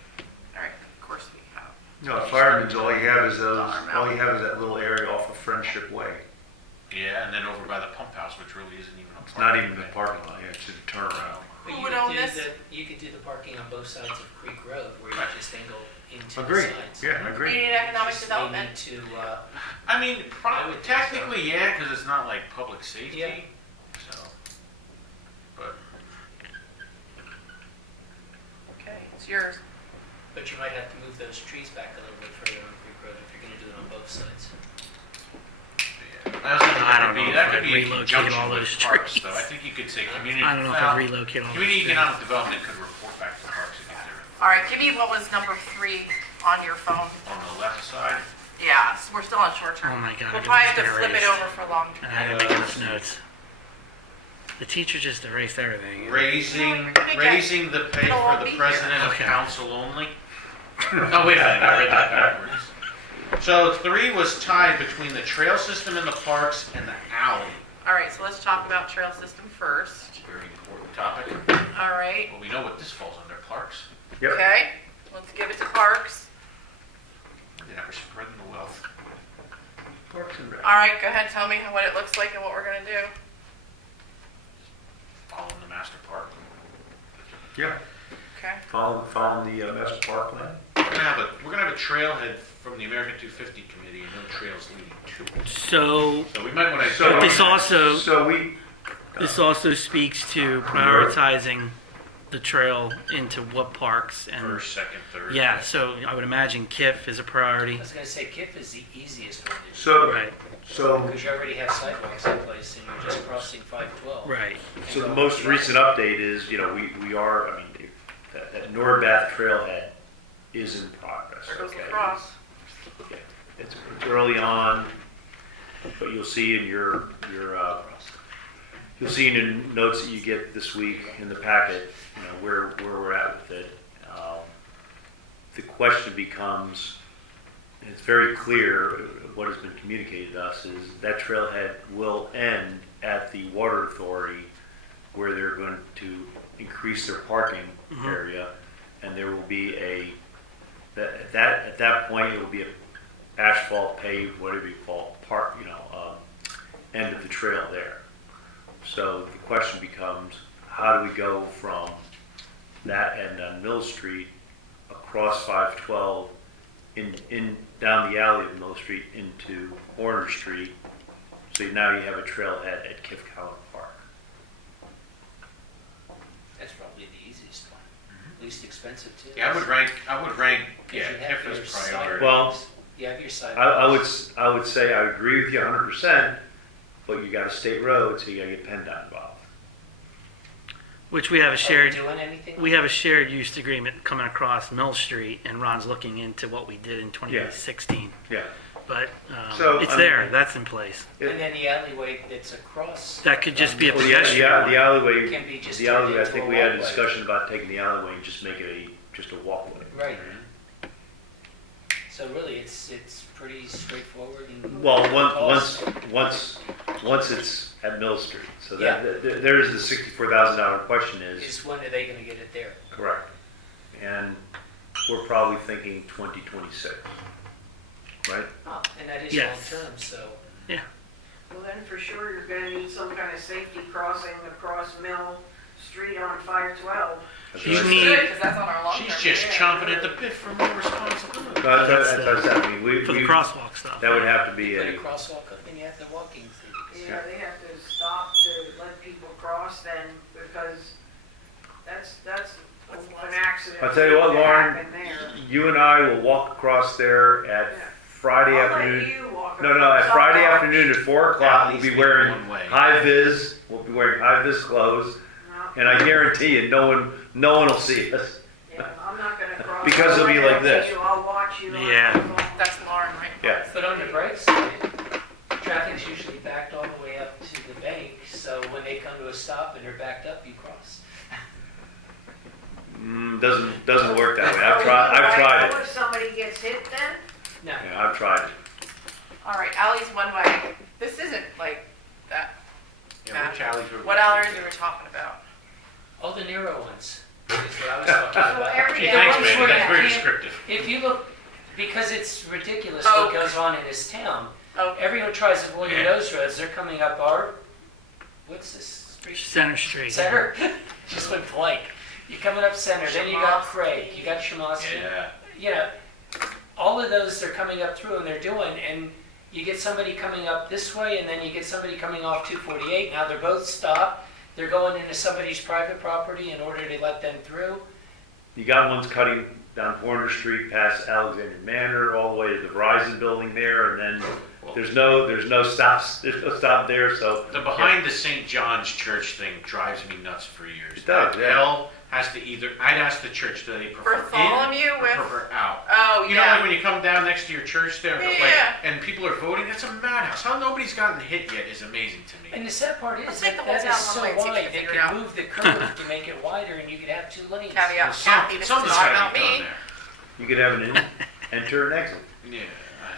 All right, of course we have. No, firemen's, all you have is that little area off of Friendship Way. yeah, and then over by the pump house, which really isn't even a It's park. not even the parking lot, yeah, it's a turnaround. But Who you would could own do this? You could do the parking on both sides of Creek Road, where you Right. just angle into Agreed, the sides. yeah, agreed. Community and economic Just development. They need to, I mean, I would think technically, yeah, because it's not like public safety, Yeah. so, but, Okay, it's yours. but you might have to move those trees back a little bit further on Creek Road if you're gonna do it on both sides. yeah. I also think I don't know if that could I'd be in relocate conjunction all with those parks, trees. though. I think you could say community. I don't know if well, I'd relocate all Community those economic development could report back to parks and get their, All right, give me what was number 3 on your phone. on the left side. Yeah, so we're still on short Oh term. my God. We'll I probably have just to flip it erased. over for long term. And I didn't make enough notes. The teacher just erased everything. Raising the pay It'll all for the be president of Okay. council only. Oh, wait a minute, I read that backwards. So 3 was tied between the trail system in the parks and the alley. All right, so let's talk about trail system first. Very important topic. All right, Well, we know what this falls under, parks. Yep. okay, let's give it to parks. We're never spreading the wealth. Parks and Rec. All right, go ahead, tell me what it looks like and what we're gonna do. Following the master park. Yeah, Okay, following the master park plan. We're gonna have a trailhead from the American 250 committee and no trails leading to it. So So we might want to. So- this also speaks to prioritizing the trail into what parks and First, second, third. yeah. So I would imagine KIF is a priority. I was gonna say KIF is the easiest one to do, So, Right. because you already have sidewalks in place and you're just crossing 512. Right. So the most recent update is, we are, that Nordbath trailhead is in progress. there goes okay? across. It's You'll see in the notes that you get this week in the packet, where we're at with it. The question becomes, and it's very clear what has been communicated to us, is that trailhead will end at the water authority where they're going to increase their parking area, and there will be at that point it will be a asphalt paved, whatever you call it, end of the trail there. So the question becomes, how do we go from that end on Mill Street across 512 in down the alley of Mill Street into Horner Street, so now you have a trailhead at Kifkowin Park. That's probably the easiest one, least expensive too. Yeah, I would rank, You have HIF your as priority. Well, You have your side. I would say I agree with you 100%, but you got a state road, so you got to get PennDOT involved. Which we have a Are shared, we doing anything? we have a shared use agreement coming across Mill Street, and Ron's looking into what we did in 2016. Yeah. But So, it's I there, mean- that's in place. And then the alleyway that's across. That could just be a Well, pedestrian. the alleyway, Can be just the turned alleyway, I into think a we had a walkway. discussion about taking the alleyway and just make it just a walkway. Right. So really, it's pretty straightforward and. Well, cost. once it's at Mill Street, so Yeah. there's the $64,000 question Is when are they gonna get it there? correct, and we're probably thinking 2026, right? Oh, and that is Yes. long term, so. Well, then for sure you're gonna need some kind of safety crossing across Mill Street on 512. That's You what I need- said. Because that's on our long term. She's just chomping at the bit for more responsibility. That's That's what I said. I mean, For the crosswalk stuff. that would have to be Put a a, crosswalk up and you have the walking thing. Yeah, they have to stop to let people cross then, because that's an accident. I'll tell you what, that Lauren, happened there. you and I will walk across there at Yeah. Friday I'll let afternoon. you walk No, at across. Friday I'll- afternoon at 4 At o'clock, we'll least be make wearing one way. high vis, clothes, No, and I guarantee you, no one will see us. yeah, I'm not gonna cross. Because it'll be I'll like this. I'll watch you. on Yeah. the phone. That's Lauren, right? Yeah. But on the bright side, traffic's usually backed all the way up to the bank, so when they come to a stop and they're backed up, you cross. Doesn't work that way. I've tried I know it. if somebody gets hit then, No, Yeah, I've tried it. All right, alleys one way. This isn't like that. Yeah, which alleys were we- What alleys are we talking about? all the narrow ones is what I was talking about. every Gee, day. thanks, ones man, where that's you very can't- descriptive. If you look, because it's ridiculous Oh. what goes on in this town. Oh. Everyone tries to avoid Yeah. those roads, they're coming up our, what's this street? Center Street. Center? Just went blank. You're coming up Center, then you got Craig, you got Shamoski. Yeah. You know, all of those they're coming up through and they're doing, and you get somebody coming up this way, and then you get somebody coming off 248. Now they're both stopped. They're going into somebody's private property in order to let them through. You got ones cutting down Horner Street past Alexander Manor, all the way to the Verizon building there, and then there's no stops. There's no stop there, so. The behind the St. John's Church thing drives me nuts for years. It does, That yeah. L has to either, I'd ask the church, do they prefer in Bartholomew or with- prefer out? Oh, You know, yeah. like when you come down next to your church there, but Yeah. and people are voting, that's a madhouse. How nobody's gotten hit yet is amazing to me. And the sad part Let's is take that the whole that town is one so way and see if we wide, can they figure it could out. move the curve to make it wider and you could have 2 lanes. Caveat, Well, Kathy, this is something's not gotta about be done me. there. You could have an enter and exit. Yeah,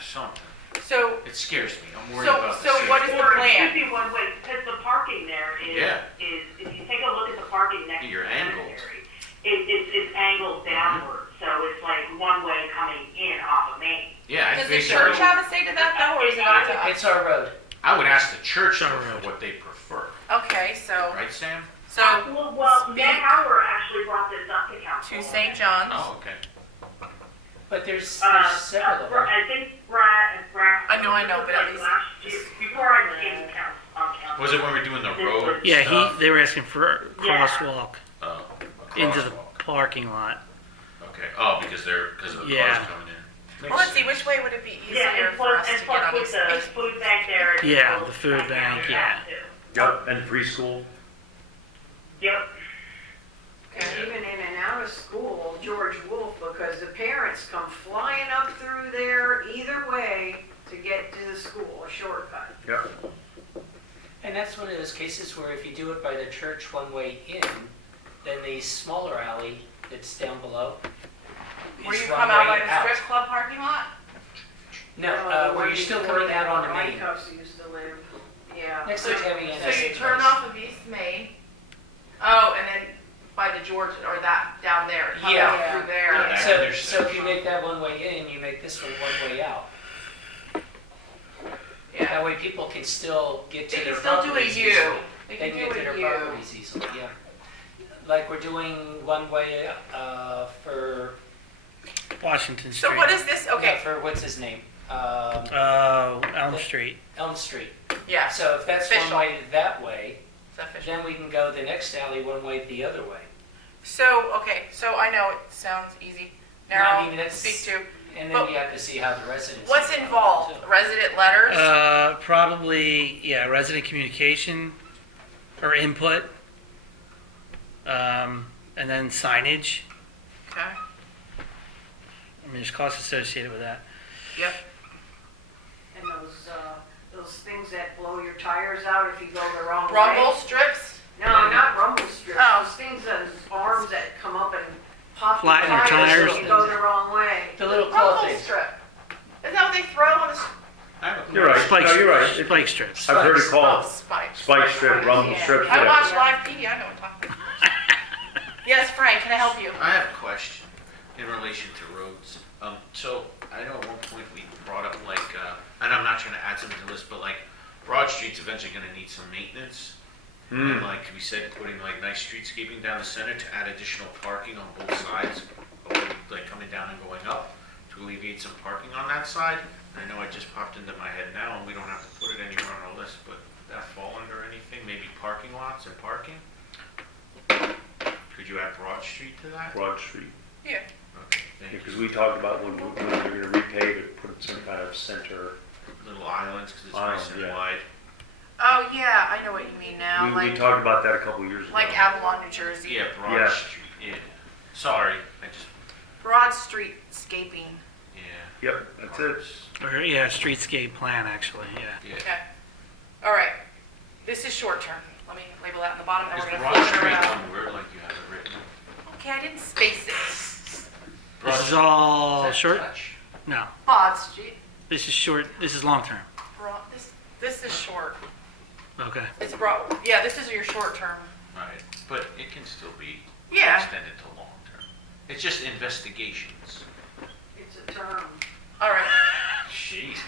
something. So, It scares me. I'm worried So- about so the what safety. is the Or it plan? could be one way, because the parking there is, Yeah. is, if you take a look at the parking next to You're the angled. cemetery, it's angled downward, so it's like one way coming in off of Main. Yeah, does I the basically, church have a say to that though, or is it up to us? It's our road. I would ask the church Sure. for what they prefer. Okay, so, Right, Sam? Well, speak Matt Howard actually brought this up to council. to St. John's. Oh, okay. But there's Uh, several of them. I think Brad. I know, but at like least- last year, before I came to council. Was it when we were doing the road Yeah, stuff? they were asking for a crosswalk Oh, a into the crosswalk. parking lot. Okay. Oh, because of the Yeah. cars coming in. Well, let's see, which way would it be Yeah, easier and for us plus, to get on with these the spaces? food bank there. it's Yeah, close the food back down bank, to yeah. that, too. Yep. And preschool. Yep. and even in and out of school, George Wolf, because the parents come flying up through there either way to get to the school, a shortcut. Yep. And that's one of those cases where if you do it by the church one way in, then the smaller alley that's down below Where is you one come out by way the out. strip club parking lot? No, where you're still coming out on the main. White House used to live, yeah. Next to Tammy and So you turn off of East Main. Oh, and then by the George, or that down there, come Yeah. out through there. Yeah. So if you make that one way in, you make this one way out. Yeah. That way people can still get They to can their still do a properties U. easily. They They can can do get to a their U. properties easily, yeah. Like we're doing one way for, Washington So Street. what is this? yeah, Okay, for what's his name? Oh, Elm Street. Elm Street. yeah. So if that's Official. one way that way, It's official. then we can go the next alley one way the other way. So, okay, so I know it sounds easy. No, Now, I mean, that's- speak to, And But then you have to see how the residents. what's feel about it, involved? too. Resident letters? Probably, yeah, resident communication or input. And then signage. Okay, I mean, there's costs associated with that. yep. And those things that blow your tires out if you go the wrong way. Rumble strips? No, not rumble strips, Oh. those things, those arms that come up and pop Flatten your your tires tires. if you go the wrong way. The little claw Rumble things. strip. Isn't that what they throw on the? You're right. Spike, No, you're right. spike strips. I've heard it Oh, called spikes. spike strip, rumble Yeah. strip. I yeah. watch live PD, I know what I'm talking about. Yes, Frank, can I help you? I have a question in relation to roads. So I know at one point we brought up like, and I'm not trying to add something to the list, but like Broad Street's eventually gonna need some maintenance. And like we said, putting like nice streetscaping down the center to add additional parking on both sides, like coming down and going up to alleviate some parking on that side. I know it just popped into my head now and we don't have to put it anywhere on our list, but would that fall under anything? Maybe parking lots and parking? Could you add Broad Street to that? Broad Street. Yeah. Okay, thank you. Because we talked about when we were going to repave it, put some kind of center. Little islands, because it's Island, nice and yeah. wide. Oh, yeah, I know what you mean now, We like, talked about that a couple years ago. like Avalon, New Jersey. Yeah, Broad Yeah. Street, yeah. Sorry, I just, Broad streetscaping. yeah, Yep, that's it. Or, yeah, streetscape plan, actually, yeah. yeah. Okay. All right. This is short term. Let me label that in the bottom, and Is we're gonna Broad filter Street it out. one word like you have it written? Okay, I didn't space it. This is all Is that short? touch? No, Broad Street. this is short, this is long term. Broad. This is short. Okay. It's broad. Yeah, this is your short term. Right, but it can still be Yeah. extended to long term. It's just investigations. It's a term. All right. Jeez,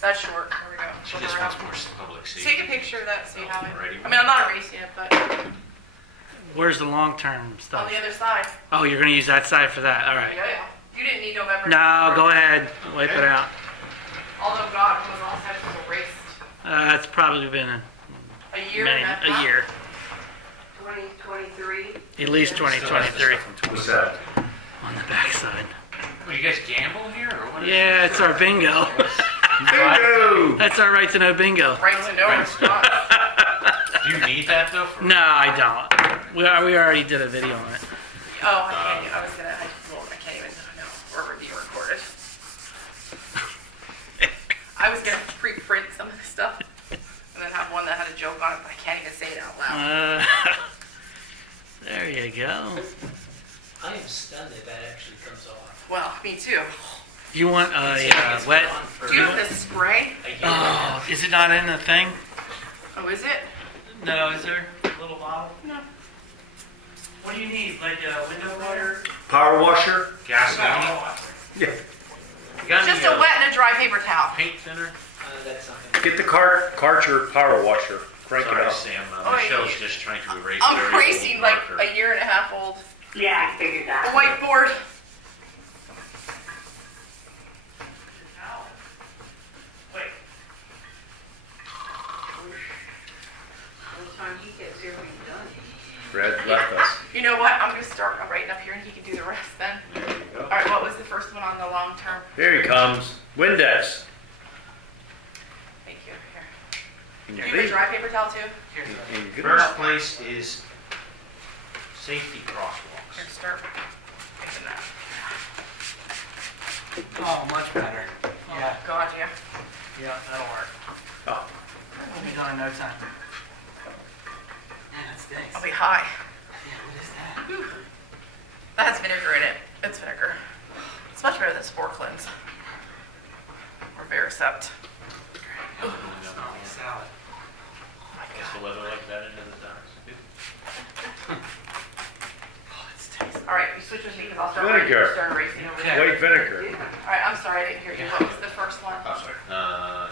That's short. There we go. she Filter just out. wants more public safety. Take a picture of that so you have it. Alrighty. I mean, I'm not erasing it, but Where's the long term on stuff? the other side. Oh, you're gonna use that side for that, all right. Yeah, yeah. You didn't need November. No, go ahead, wipe it out. Although God was all said it was erased. It's probably been A year and a half. a year, 2023. at least Still has the 2023 stuff from What's that? on the backside. Well, you guys gamble here, or what is Yeah, it's our bingo. Bingo! That's our right to know bingo. Right to know response. Do you need that though for? No, I don't. We already did a video on it. Oh, I was gonna, I can't even, no, we're being recorded. I was gonna pre-print some of the stuff and then have one that had a joke on it, but I can't even say it out loud. There you go. I am stunned that that actually comes off. Well, me too. You want a It's wet? been on for Do you have the spray? a year. Oh, is it not in the thing? Oh, is it? No, is there a little bottle? No. What do you need? Like a window water? Power washer? Gasoline? Yeah. You got Just any, a wet and a dry paper towel. paint thinner? That's something. Get the Karcher power washer. Crank it Sorry, up. Sam, Oh, Michelle's yeah. just trying to erase. I'm very erasing old like marker. a year and a half old Yeah, I figured that. whiteboard. Wait. By the time he gets here, we're done. Brad left us. You know what? I'm gonna start writing up here and he can do the rest then. There you go. All right, what was the first one on the long term? Here he comes. Windex. Thank you. Can Here. you Do you have a leave? dry paper towel too? In good- First place is safety crosswalks. Here, start making that. Oh, much better. Yeah, God, yeah. yeah, that'll work. Oh, We'll be done in no time. thanks. I'll be high. Yeah, what is that? Whew. That has vinegar in it. It's vinegar. It's much better than spore cleanse. Or Varicept. Salad. Guess the weather like that into the docks. All right, you switch with me because I'll start Vinegar. racing over Okay. there. White vinegar. All right, I'm sorry, I didn't hear you. What was the first one? Oh, sorry.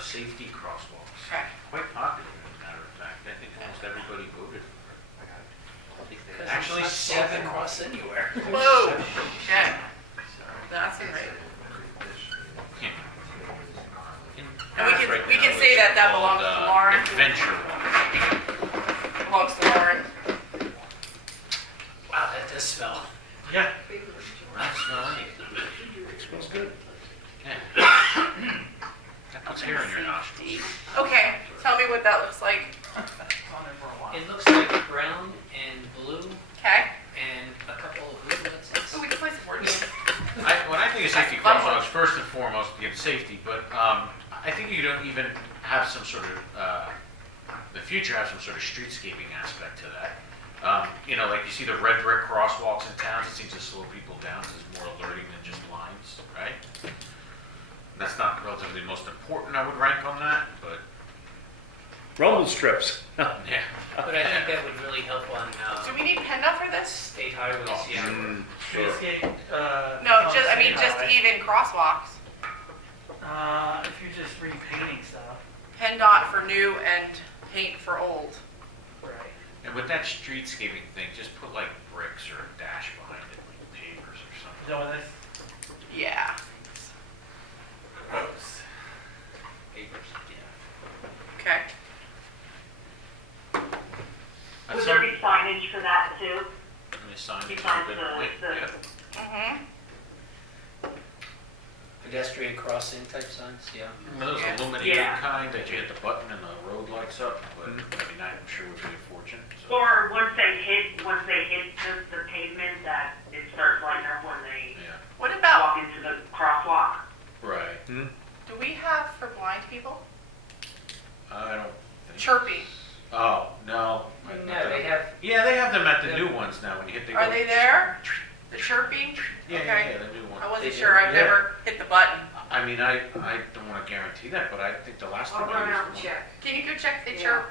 Safety crosswalks. Okay. Quite popular, as a matter of fact. I think almost everybody voted for it. Actually, seven cross anywhere. Whoa. Okay. That's right. And we can say that belongs to Lauren. Adventure. Belongs to Lauren. Wow, that does smell. Yeah. I smell anything. Smells good. Yeah. That puts hair in your nostrils. Okay, tell me what that looks like. It looks like brown and blue Okay. and a couple of movements. Oh, we can play some board games. When I think of safety Fun one. crosswalks, first and foremost, you have safety, but I think you don't even have some sort of, the future have some sort of streetscaping aspect to that. Like you see the red brick crosswalks in towns, it seems to slow people down, so it's more alerting than just lines, right? That's not relatively most important, I would rank on that, but Rumble strips. yeah. But I think that would really help on Do we need PennDOT for this? state highways, yeah. Sure. No, just even crosswalks. If you're just repainting stuff. PennDOT for new and paint for old. Right. And with that streetscaping thing, just put like bricks or a dash behind it, like pavers or something. Done with this? Yeah. Gross. Pavers, yeah. Okay. Would there be signage for that too? Signage, Besides good the- point, the- yeah. Mm-hmm. Pedestrian crossing type signs, yeah. Those Yeah. illuminated Yeah. kind that you hit the button and the road lights up, but I mean, I'm sure would be a fortune. So. Or once they hit the pavement, that it starts lighting up when they Yeah, What about, walk into the crosswalk. right. do we have for blind people? I don't think. Chirpy. Oh, no. No, they have, Yeah, they have them at the new ones now when you hit the. Are they there? The chirping? Yeah, Okay. yeah, the new one. I wasn't They sure, do, I've yeah. never hit the button. I mean, I don't want to guarantee that, but I think the last I'll time I run used out and the one. check. Can you go check if they Yeah. chirp?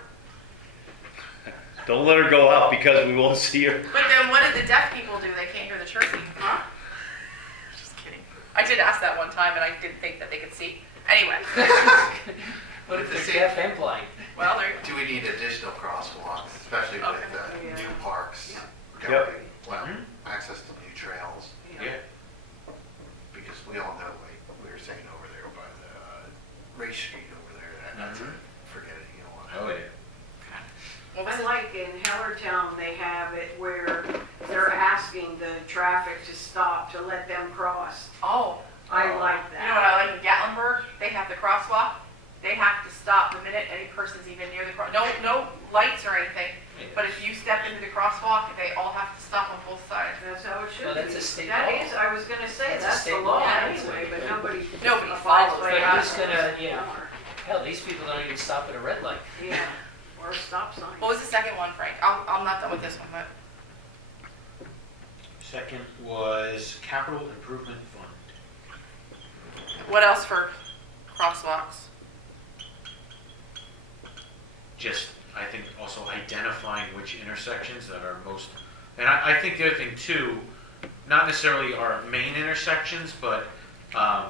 Don't let her go out because we won't see her. But then what did the deaf people do? They can't hear the chirping. Huh? Just kidding. I did ask that one time and I didn't think that they could see. Anyway. what if they're deaf and blind? Well, there, Do we need additional crosswalks, especially with Okay. new parks? Yeah. going, Well, Mhm. access to new trails, Yeah. because we all know, like we were saying over there by the race street over there, that's Mhm. forget it, you don't want Oh, yeah. what was I it? like in Hellertown, they have it where they're asking the traffic to stop to let them cross. Oh, I like you know what that. I like in Gatlinburg? They have the crosswalk. They have to stop the minute any person's even near the cross. No lights or anything. But if you step into the crosswalk, they all have to stop on both sides. That's how it should Well, be. that's a state That law. is, I was gonna say, That's a that's the state law law. anyway, but nobody Nobody abides follows by it. that. Who's gonna, you know, hell, these people don't even stop at a red light. Yeah, or a stop sign. What was the second one, Frank? I'm not done with this one, but Second was capital improvement fund. what else for crosswalks? Just, I think, also identifying which intersections that are most, and I think the other thing too, not necessarily our main intersections, but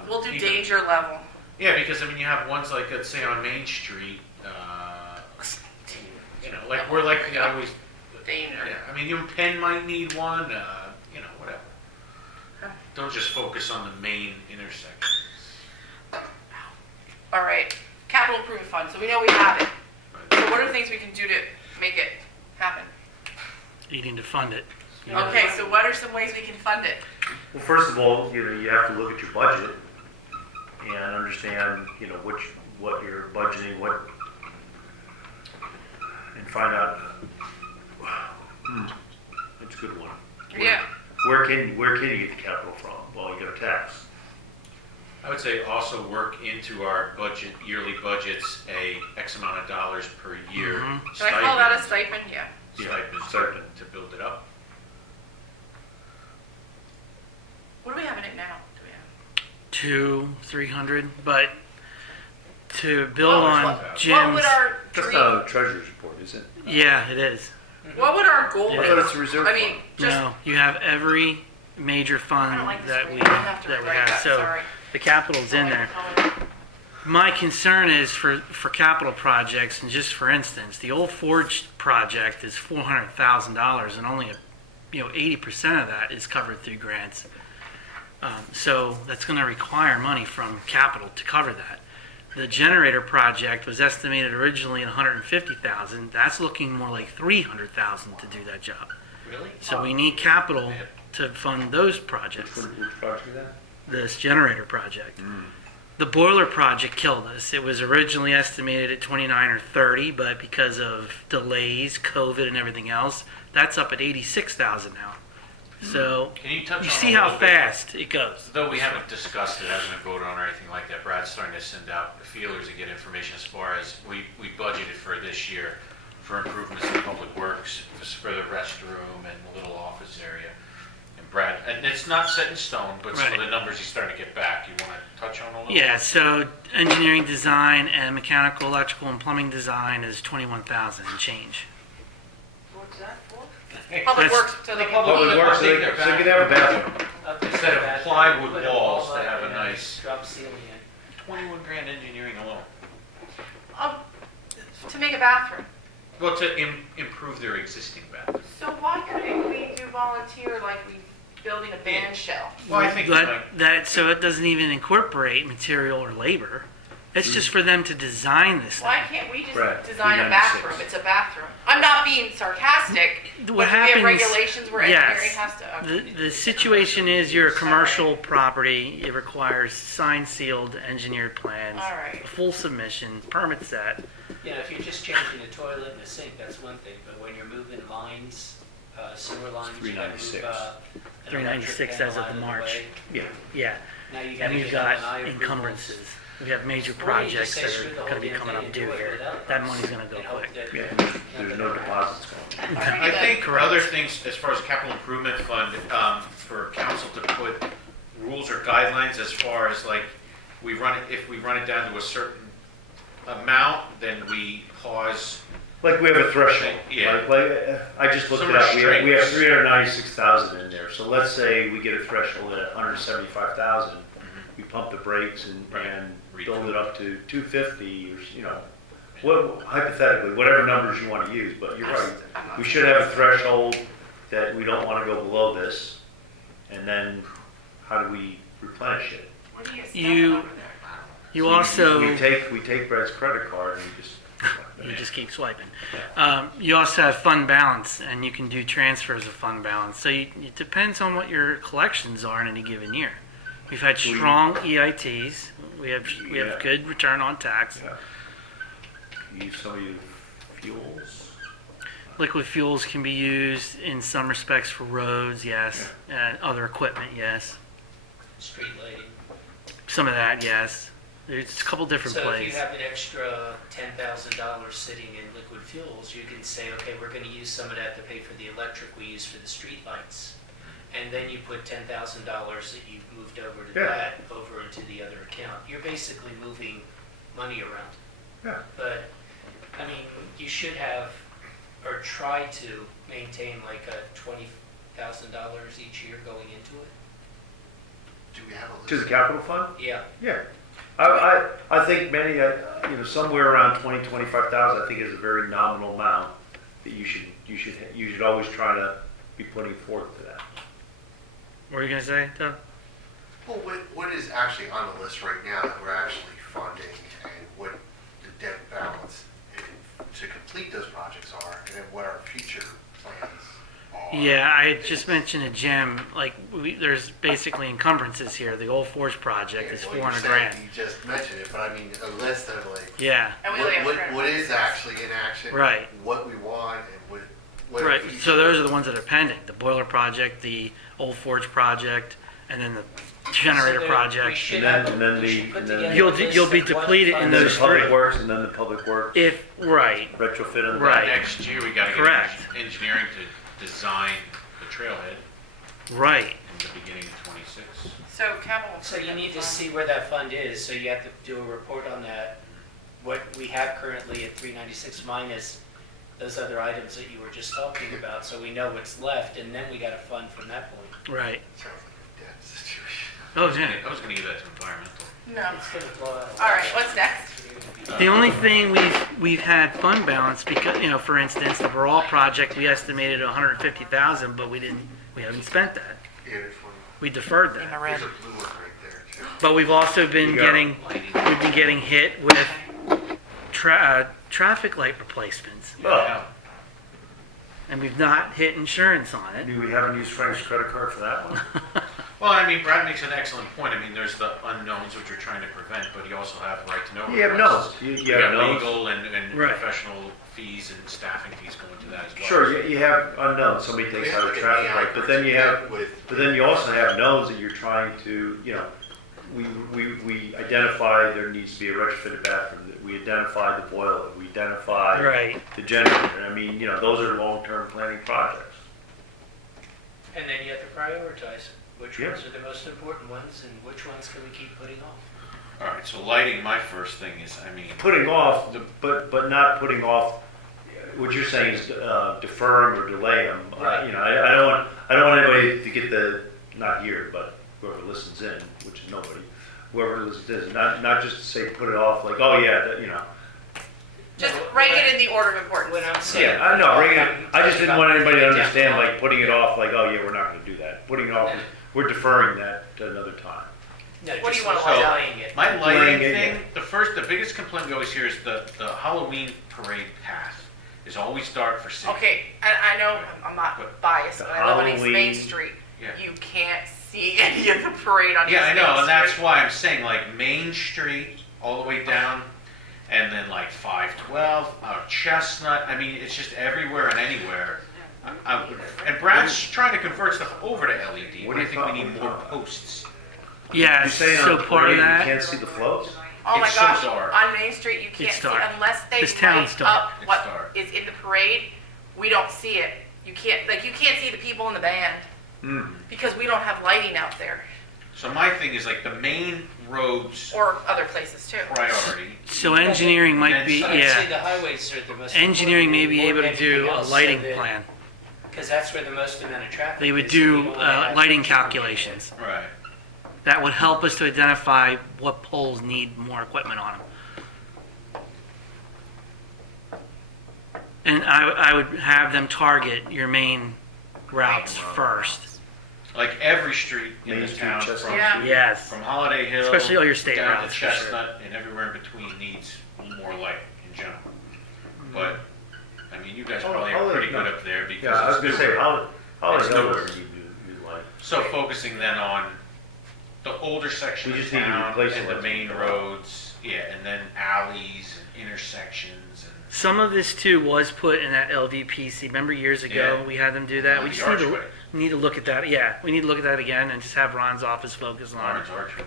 We'll do even- danger level. Yeah, because I mean, you have ones like, let's say on Main Street, like we're like, you always, Danger. yeah, I mean, your Penn might need one, whatever. Okay. Don't just focus on the main intersections. All right, capital improvement fund. So we know we have it. So what are the things we can do to make it happen? Needing to fund it. Okay, so what are some ways we can fund it? Well, first of all, you have to look at your budget and understand, what you're budgeting, and find out. That's a good one. Yeah. Where can you get the capital from? Well, you got a tax. I would say also work into our budget, yearly budgets, a X amount of dollars per year Mhm. Can I call that a stipend? Yeah. stipend to build it up. What do we have in it now? Do we have? 200-300, but to build Oh, on what What Jim's, would our That's dream, not on the treasurer's report, is it? yeah, it is. what would our goal Yeah. be? I thought it's a reserve I mean, fund. just, No, you have every major I fund don't like this that screen. we I have to that we rewrite have. that, So sorry. the capital's in there. My concern is for capital projects, and just for instance, the Old Forge project is $400,000, and only 80% of that is covered through grants. So that's going to require money from capital to cover that. The generator project was estimated originally at $150,000. That's looking more like $300,000 to do that job. Really? So we need capital to fund those projects. Which project is that? This generator project. The boiler project killed us. It was originally estimated at 29 or 30, but because of delays, COVID, and everything else, that's up at 86,000 now. So Can you touch on you a see how little bit? fast it goes. Though we haven't discussed it, hasn't been voted on or anything like that, Brad's starting to send out the feelers to get information as far as we budgeted for this year for improvements in public works, for the restroom and the little office area. And Brad, and it's not set in stone, but some of Right. the numbers he's starting to get back. You want to touch on a little? Yeah, so engineering design and mechanical, electrical, and plumbing design is 21,000 and change. What's that for? Public That's- Works, so they can. Public Works, so they can have a bathroom. Instead of plywood walls to have a nice- drop ceiling in. 21 grand engineering alone. To make a bathroom. Well, to improve their existing bathroom. So why couldn't we do volunteer like we building a band shell? Well, I think you might- So it doesn't even incorporate material or labor. It's just for them to design this Why thing. can't we just Right, design a 396. bathroom? It's a bathroom. I'm not being sarcastic, but do we happens- have regulations where engineering yes. has to? The situation is you're a commercial property. It requires signed, sealed, engineered plans, All right. a full submission, permit set. You know, if you're just changing a toilet and a sink, that's one thing, but when you're moving lines, sewer lines, you gotta move, 396. an 396 electric as of panel the out March. way. Yeah. Yeah, Now you and gotta we've get all got an eye approvals. encumbrances. We have major Or you projects just say that screw are the going whole to be damn coming thing up and due do it here. without That us money's going to go and hope quick. that Yeah, nothing there's no happens. deposits going. I think Correct. other things, as far as capital improvement fund, for council to put rules or guidelines as far as like, if we run it down to a certain amount, then we pause. Like we have a threshold. Yeah. I just looked Some it up. We have restraints. 396,000 in there. So let's say we get a threshold at 175,000. We pump the brakes and build it up to 250 or hypothetically, whatever numbers you want to use. But you're right. We should have a threshold that we don't want to go below this. And then how do we replenish it? What do you You- over there? You also... we take Brad's credit card and we just You just keep swiping. You also have fund balance, and you can do transfers of fund balance. So it depends on what your collections are in any given year. We've had strong EITs. We have Yeah. good return on tax. use some of your fuels. Liquid fuels can be used in some respects for roads, yes, and other equipment, yes. Street lighting. Some of that, yes. There's a couple different So if plays. you have an extra $10,000 sitting in liquid fuels, you can say, okay, we're gonna use some of that to pay for the electric we use for the street lights. And then you put $10,000 that you've moved over to Yeah. that, over into the other account. You're basically moving money around. Yeah. But, I mean, you should have, or try to maintain like a $20,000 each year going into it. Do we have a list? To the capital fund? Yeah. Yeah. I think many, somewhere around 20, 25,000, I think is a very nominal amount that you should always try to be putting forth to that. What were you going to say, Doug? Well, what is actually on the list right now that we're actually funding and what the debt balance to complete those projects are, and then what our future plans are? Yeah, I had just mentioned to Jim, like, there's basically encumbrances here. The Old Forge project is Well, you're 400 saying grand. You just mentioned it, but I mean, a list of like, Yeah, And we only have what is actually in action? Right. What we want and what. right. future- So those are the ones that are pending. The boiler project, the Old Forge project, and then the generator So we project. should And have- then we the- should put and then- together You'll a list you'll be of what depleted in And then those the public three. works, and then the public works If, right, retrofit on that. Right. Next year, we gotta Correct. get engineering to design the trailhead right. in the beginning of '26. So capital. So you need to see where that fund is, so you have to do a report on that, what we have currently at 396 minus those other items that you were just talking about, so we know what's left, and then we got a fund from that point. Right. Sounds like a dead situation. Oh, yeah. I was gonna give that to environmental. No. It's gonna blow out. All right, what's next? The only thing we've had fund balance because, for instance, the Borough project, we estimated 150,000, but we haven't spent that. Yeah, there's one. We deferred In that. the red. There's a blue one right there too. But we've also been You got we've been getting hit with traffic light replacements, Oh, and we've not hit insurance on it. we haven't used Frank's credit card for that one? Well, I mean, Brad makes an excellent point. I mean, there's the unknowns which we're trying to prevent, but you also have right to know. You have requests. no's. You You have have no's. legal and Right. professional fees and staffing fees going to that as well. Sure, you have unknowns, somebody takes out a traffic light, but then you also have knowns that you're trying to, we identify there needs to be a retrofitted bathroom, that we identify the boiler, we identify Right. the generator. I mean, those are long-term planning projects. And then you have to prioritize which Yeah. ones are the most important ones, and which ones can we keep putting off. All right, so lighting, my first thing is, I mean, Putting off, but not putting off, what you're saying is defer them or delay them. Right. I don't want anybody to get not here, but whoever listens in, which is nobody, whoever listens in, not just to say put it off like, oh yeah, Just No, rank when it in the order of importance. When I'm saying. Yeah, I know, I just didn't want anybody to Putting it understand, down. like, putting it off, like, oh, yeah, we're not gonna do that. Putting it off, we're deferring that to another time. No, What do just you wanna delaying it. my lighting Delaying thing, it, the biggest complaint we always hear is the Halloween parade path is always dark for safety. Okay, I know I'm not biased, The but I live on East Main Halloween- Street. Yeah. You can't see any of the parade on East Yeah, I Main know, Street. and that's why I'm saying like Main Street all the way down, and then like 512, Chestnut. I mean, it's just everywhere and anywhere. And Brad's trying to convert stuff over to LED. What But are I you think we talking need more about? posts. Yeah, You're saying so on the part of parade, you that, can't see the floats? Oh my It's so gosh, dark. on Main Street, you can't It's see dark. unless they This town's light dark. up It's what dark. is in the parade. We don't see it. You can't see the people in the band Mm. because we don't have lighting out there So my thing is like the main roads or other places too. priority. so engineering might be, I'd say the yeah, highways are the most. engineering may be able to do a lighting plan. plan. Because that's where the most amount of traffic is. They would and do you don't wanna have lighting people calculations. Right. That would help us to identify what poles need more equipment on them. And I would have them target your main routes first. Like every street in Main the Street, town, Chestnut Yeah. Street. Yes, from Holiday Hill especially all your state down routes. to for sure. Chestnut and everywhere in between needs more light in general. But I mean, you guys Oh, probably are Holiday- pretty good no. up there because Yeah, I was gonna it's say, newer. how It's the hell newer. does you like? So focusing then on the older section We of just need to town replace and the the lights. main roads, yeah, and then alleys and intersections and Some of this too was put in that LVPC. Remember years ago Yeah. we had them do that. We the just need archway, to look at that. Yeah, we need to look at that again and just have Ron's office focus on it. Lawrence Archway.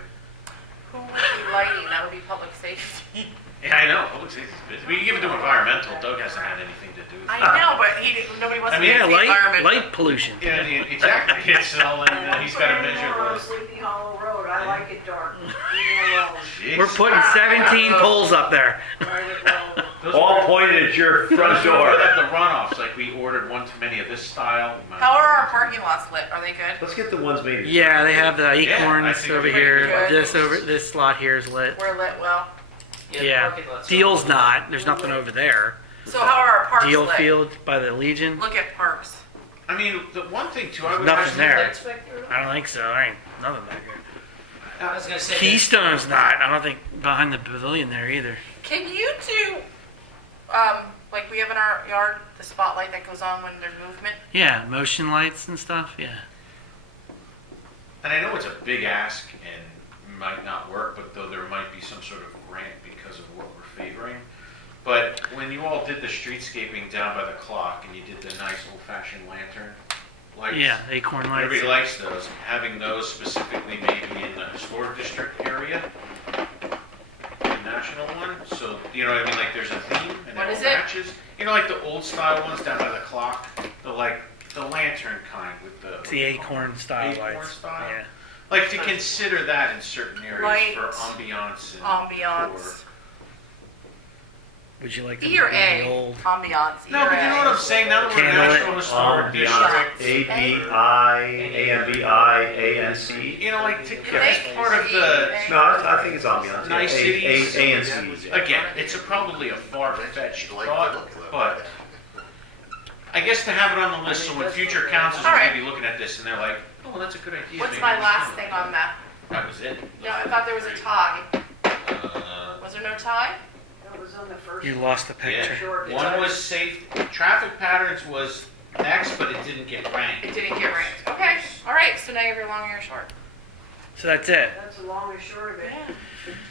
Who would be lighting? That would be public safety. Yeah, I know. Public safety's busy. We can give it to environmental. Doug hasn't had anything to do with it. I know, but nobody wants I to mean, be Yeah, in the environment. light pollution. Yeah, exactly. It's all in, he's got to measure On the. Sleepy Hollow Road, I like it dark. Leave me alone. Jeez. We're putting 17 poles up there. Private road. Those All were- pointed at your front those door. were the runoffs. Like we ordered one too many of this style. How are our parking lots lit? Are they good? Let's get the ones made. Yeah, they have the I acorns think over it's here. pretty good. This slot here is lit. We're lit well. the Yeah, parking lots are- Deal's not. There's nothing over there. So how are our parks Deal lit? Field by the Legion. Look at parks. I mean, the one thing too, I would Nothing imagine there. Lights back there? I don't think so. There ain't nothing back here. I was gonna say. Keystone's not. I don't think behind the pavilion there either. Can you do, like we have in our yard, the spotlight that goes on when there's movement? Yeah, motion lights and stuff. Yeah. And I know it's a big ask and might not work, but though there might be some sort of grant because of what we're favoring. But when you all did the streetscaping down by the clock and you did the nice old-fashioned lantern, lights. Yeah, acorn lights. Everybody likes those. Having those specifically maybe in the historic district area, the national one. So, you know what I mean? Like there's a theme and What it is all it? matches. You know, like the old style ones down by the clock, the lantern kind with the. It's the acorn style Acorn lights. style? Yeah. Like to consider that in certain areas Light. for ambiance and Ambiance. for- Would you like to E or do A? the old? Ambiance. No, but you know what I'm saying? Now that we're Candle it. National Historic District, ABIANC. you know, like to Think as part of the. No, I think it's ambiance. Niceties. ANC. Again, it's probably a far-fetched thought, but I guess to have it on the list, so when future councils All are right. maybe looking at this and they're like, oh, well, that's a good idea. What's maybe my we last should." thing on that? That was it. No, I thought there was a tie. Was there no tie? That was on the first. You lost the picture. Short. One was safe, traffic patterns was next, but it didn't get ranked. It didn't get ranked. Okay, all right, so now you have your long and your short. So that's it. That's the long and short of it.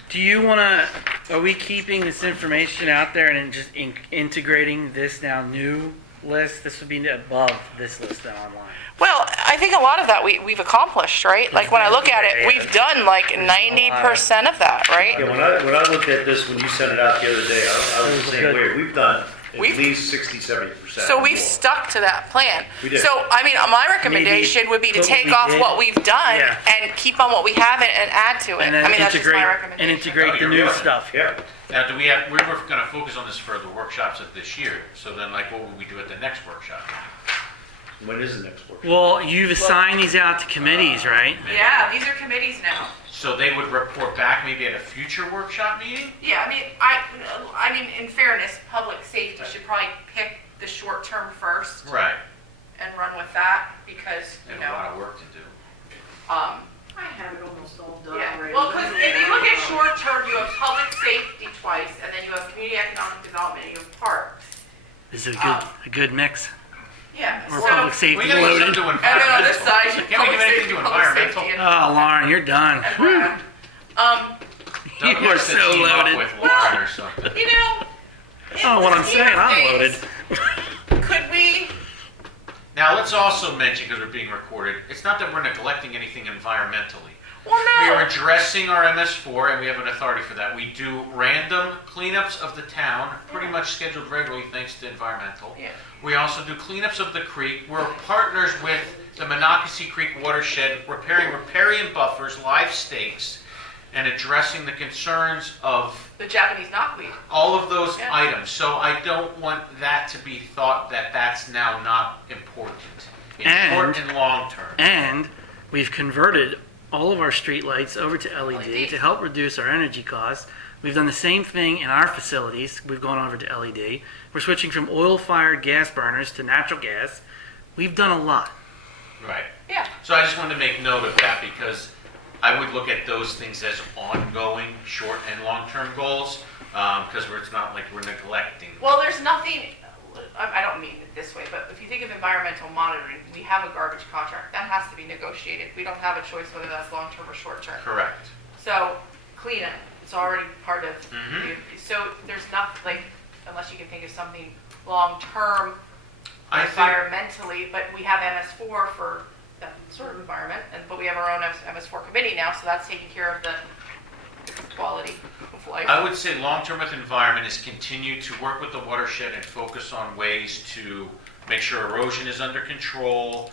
Do you want to, are we keeping this information out there and then just integrating this now new list? This would be above this list then online. Well, I think a lot of that we've accomplished, right? Like when I look at it, we've done like 90% of that, right? Yeah, when I looked at this, when you sent it out the other day, I was the same way. We've done at least 60, 70%. So we've stuck to that plan. We did. So, I mean, my recommendation would be to But take we off did. what we've done Yeah. and keep on what we have and add to it. And then I mean, that's just my integrate, recommendation. and integrate the Oh, new you're right. stuff. Yeah. Now, we were going to focus on this for the workshops of this year, so then like what would we do at the next workshop? When is the next workshop? Well, you've assigned these out to committees, right? Yeah, these are committees now. So they would report back maybe at a future workshop meeting? Yeah, I mean, in fairness, public safety should probably pick the short term first Right. and run with that because, you And a lot know, of work to do. I have it almost all done yeah. already. Well, because if you look at short term, you have public safety twice, and then you have community economic development, and you have parks. Is it a good mix? Yeah. Or so- public safety We gotta get loaded? something to And then on this environmental. side, you have Can't we public give anything safety, to public safety, environmental? and Oh, Lauren, you're done. Brad. You Doug are wants to so team up loaded. with Lauren or something. You know. Oh, what I'm saying, I'm loaded. Could we? Now, let's also mention, because we're being recorded, it's not that we're neglecting anything environmentally. Well, We no. are addressing our MS4, and we have an authority for that. We do random cleanups of the town, pretty much scheduled regularly thanks to environmental. Yeah. We also do cleanups of the creek. We're partners with the Monocacy Creek watershed, repairing riparian buffers, live stakes, and addressing the concerns of The Japanese knotweed. all of those Yeah. items. So I don't want that to be thought that that's now not important. It's And- important in long term. And we've converted all of our streetlights over to LED LED. to help reduce our energy costs. We've done the same thing in our facilities. We've gone over to LED. We're switching from oil-fired gas burners to natural gas. We've done a lot. Right. Yeah. So I just wanted to make note of that because I would look at those things as ongoing short and long-term goals because it's not like we're neglecting. Well, there's nothing. I don't mean it this way, but if you think of environmental monitoring, we have a garbage contract that has to be negotiated. We don't have a choice whether that's long term or short term. Correct. So cleanup, it's already part of. Mhm. So there's not like unless you can think of something long term I think environmentally, but we have MS4 for that sort of environment, but we have our own MS4 committee now, so that's taking care of the quality of life. I would say long-term with environment is continue to work with the watershed and focus on ways to make sure erosion is under control,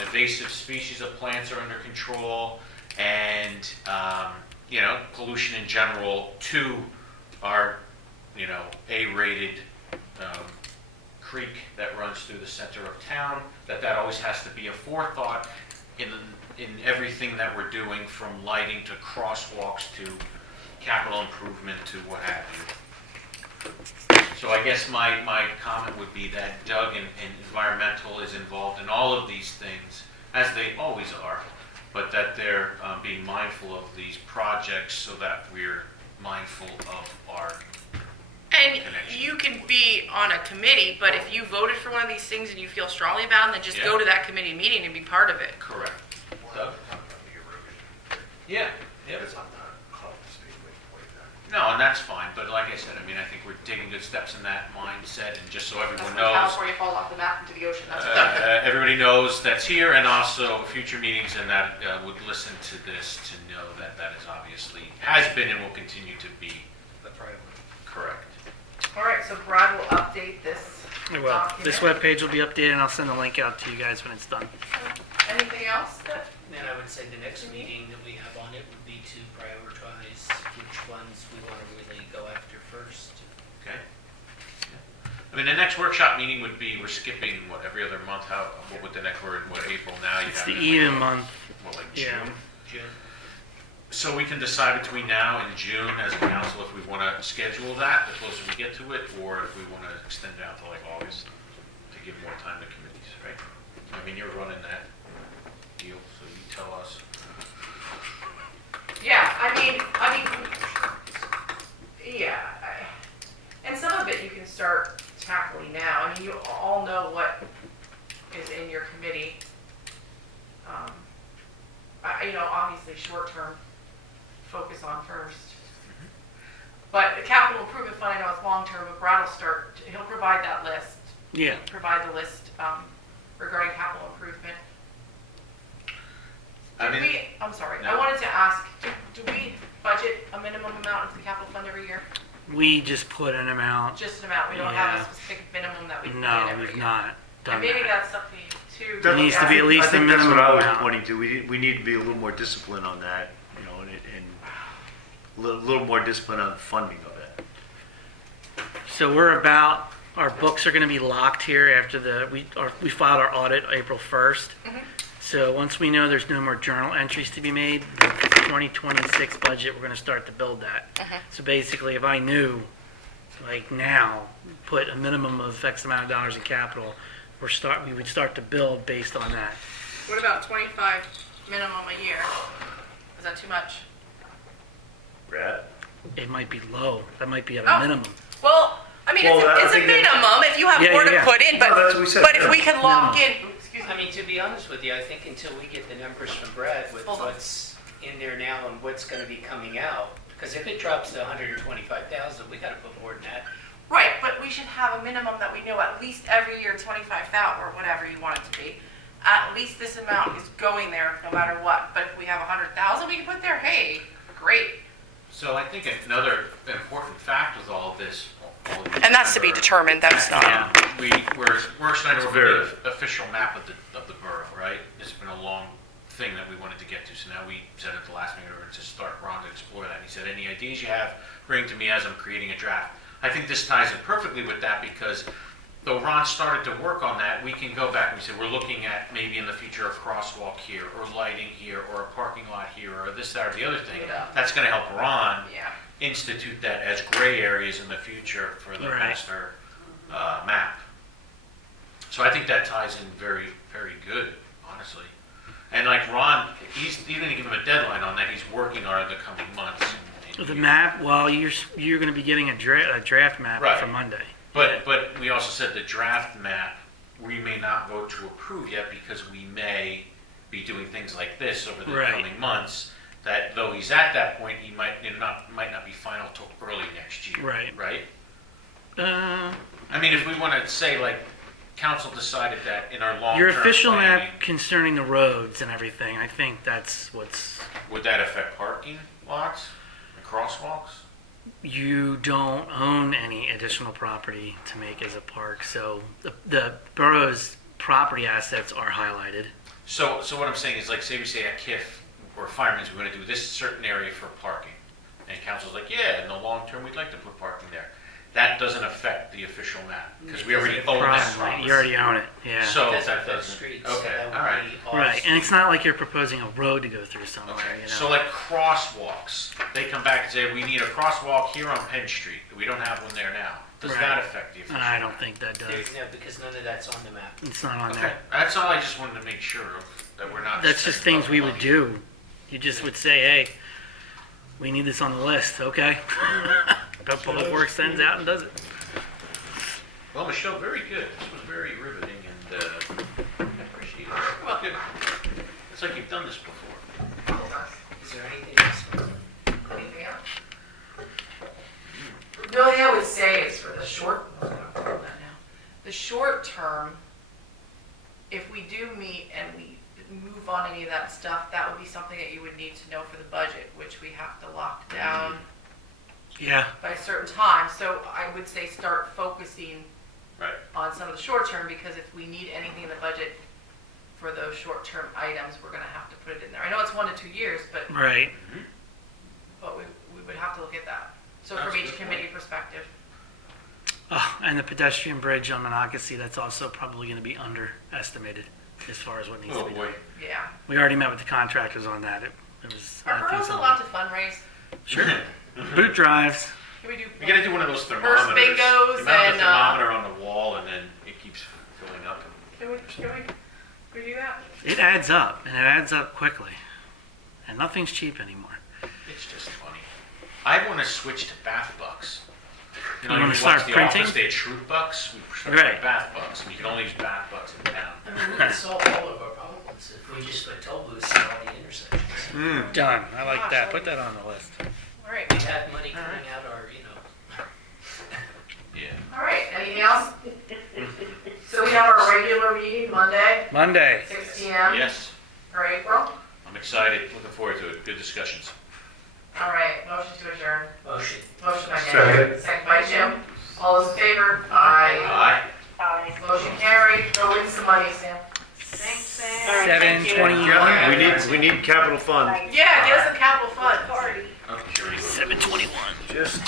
invasive species of plants are under control, and pollution in general to our A-rated creek that runs through the center of town. That always has to be a forethought in everything that we're doing, from lighting to crosswalks to capital improvement to what have you. So I guess my comment would be that Doug and environmental is involved in all of these things, as they always are, but that they're being mindful of these projects so that we're mindful of our And connection. you can be on a committee, but if you voted for one of these things and you feel strongly about them, then just go to that committee meeting and be part of it. Correct. Doug? Yeah. Yep. No, and that's fine, but like I said, I mean, I think we're taking good steps in that mindset, and just so That's everyone when knows, California falls off the map into the ocean, that's what that is. everybody knows that's here, and also future meetings and that would listen to this to know that that is obviously, has been and will continue to be The priority. correct. All right, so Brad will update this Well, this document. webpage will be updated, and I'll send the link out to you guys when it's done. Anything else that, Then I would say the next meeting that we have on it would be to prioritize which ones we want to really go after first. Okay? I mean, the next workshop meeting would be, we're skipping, what, every other month? What would the next, we're in, what, April now? You It's have the it, even month. What, like Yeah. June? June. So we can decide between now and June as a council if we want to schedule that the closer we get to it, or if we want to extend it out to like August to give more time to committees, right? I mean, you're running that deal, so you tell us. yeah, and some of it you can start tackling now. I mean, you all know what is in your committee. Obviously, short-term, focus on first. But the capital improvement fund, I know it's long-term, but Brad will he'll provide that list. Yeah. Provide the list regarding capital improvement. I mean, I'm sorry, No. I wanted to ask, do we budget a minimum amount into the capital fund every year? We just put an amount. Just an amount, we don't have Yeah. a specific minimum that we put in No, every we've year? not done And maybe that. that's something too. There needs to be at least I a think that's minimum what I was amount. pointing to. We need to be a little more disciplined on that, you know, and a little more discipline on funding of it. So our books are going to be locked here after we filed our audit April 1st. Mhm. So once we know there's no more journal entries to be made, the 2026 budget, we're going to start to build that. So basically, if I knew, like now, put a minimum of X amount of dollars in capital, we would start to build based on that. What about 25 minimum a year? Is that too much? Brad? It might be low. That might be at Oh. a minimum. Well, I mean, Well, I it's a think that- minimum if you have Yeah, more yeah, to yeah. put in, No, that's what we said, but if yeah. we can lock in, excuse I me, mean, to be honest with you, I think until we get the numbers from Brad with Hold on. what's in there now and what's going to be coming out, because if it drops to 125,000, we got to put more than that. right, but we should have a minimum that we know at least every year 25,000 or whatever you want it to be. At least this amount is going there no matter what. But if we have 100,000, we can put there. Hey, great. so I think another important fact with all of this. And that's to be determined. That's not. We're starting It's over very- the official map of the borough, right? It's been a long thing that we wanted to get to, so now we said at the last meeting, we're going to start Ron to explore that. And he said, any ideas you have, bring to me as I'm creating a draft. I think this ties in perfectly with that because though Ron started to work on that, we can go back and we said, we're looking at maybe in the future a crosswalk here, or lighting here, or a parking lot here, or this, that, or the other thing. Yeah. That's going to help Ron Yeah. institute that as gray areas in the future for the Right. master map. So I think that ties in very, very good, honestly. And like Ron, he didn't give him a deadline on that. He's working on it the coming months. and The years. map, well, you're going to be getting a draft map Right. for Monday. But we also said the draft map, we may not vote to approve yet because we may be doing things like this over the Right. coming months. That though he's at that point, he might not be final till early next year. Right. Right. Uh, I mean, if we want to say like, council decided that in our long-term your official planning, map concerning the roads and everything, I think that's what's. would that affect parking lots and crosswalks? You don't own any additional property to make as a park, so the borough's property assets are highlighted. So what I'm saying is like, say we say at KIF or Fireman's, we want to do this certain area for parking. And council's like, yeah, in the long term, we'd like to put parking there. That doesn't affect the official map because we already own that Probably. property. You already own it, yeah. So Because that of those doesn't, streets, so okay, that would all right. be off Right, and it's not like you're proposing a road to go through somewhere, Okay, you know. so like crosswalks, they come back and say, we need a crosswalk here on Penn Street. We don't have one there now. Does Right. that affect the official I map? don't think that does. No, because none of that's on the map. It's not on Okay, there. that's all I just wanted to make sure of, that we're not. That's just saying, things we "Oh, would do. You just would say, hey, we need this on the list, okay? But Public Works sends out and does it. Well, Michelle, very good. This was very riveting and I appreciate it. Well, good. It's like you've done this before. Is there anything else? Anything else? The only thing I would say is for the short, the short term, if we do meet and we move on any of that stuff, that would be something that you would need to know for the budget, which we have to lock down Yeah, by a certain time. So I would say start focusing Right. on some of the short term, because if we need anything in the budget for those short term items, we're gonna have to put it in there. I know it's 1 to 2 years, but right. we would have to look at that. So That's from a each good committee perspective. Oh, and the pedestrian bridge on Monocacy, that's also probably going to be underestimated as far as what needs Oh, to be boy. done. Yeah. We already met with the contractors on that. It was. Are I think girls something- allowed to fundraise? Sure. Boot drives. Can we do? We gotta do one of those Purse thermometers. bingos You mount and, the thermometer on the wall and then it keeps filling up. Can we do that? It adds up, and it adds up quickly. And nothing's cheap anymore. It's just funny. I wanna switch to bath bucks. You know, You wanna you start watch The printing? Office, they had Shroot bucks. We started Right. with bath bucks, and you can only use bath bucks in town. I mean, we can solve all of our problems if we just put toll booths in all the intersections. Done. I like that. Put that on the list. All right. We have money coming out our, Yeah. All right. Anything else? So we have our regular meeting Monday, Monday. 6 p.m. Yes, for April. I'm excited, looking forward to it. Good discussions. All right. Motion to adjourn. motion. Motion by Nate. Second by Jim. All those in favor? Aye. Motion carried. Throw in some money, Sam. Thanks, Sam. 7:21. We need capital fund. Yeah, get us some capital fund. Party. Okay, sure. 7:21. Just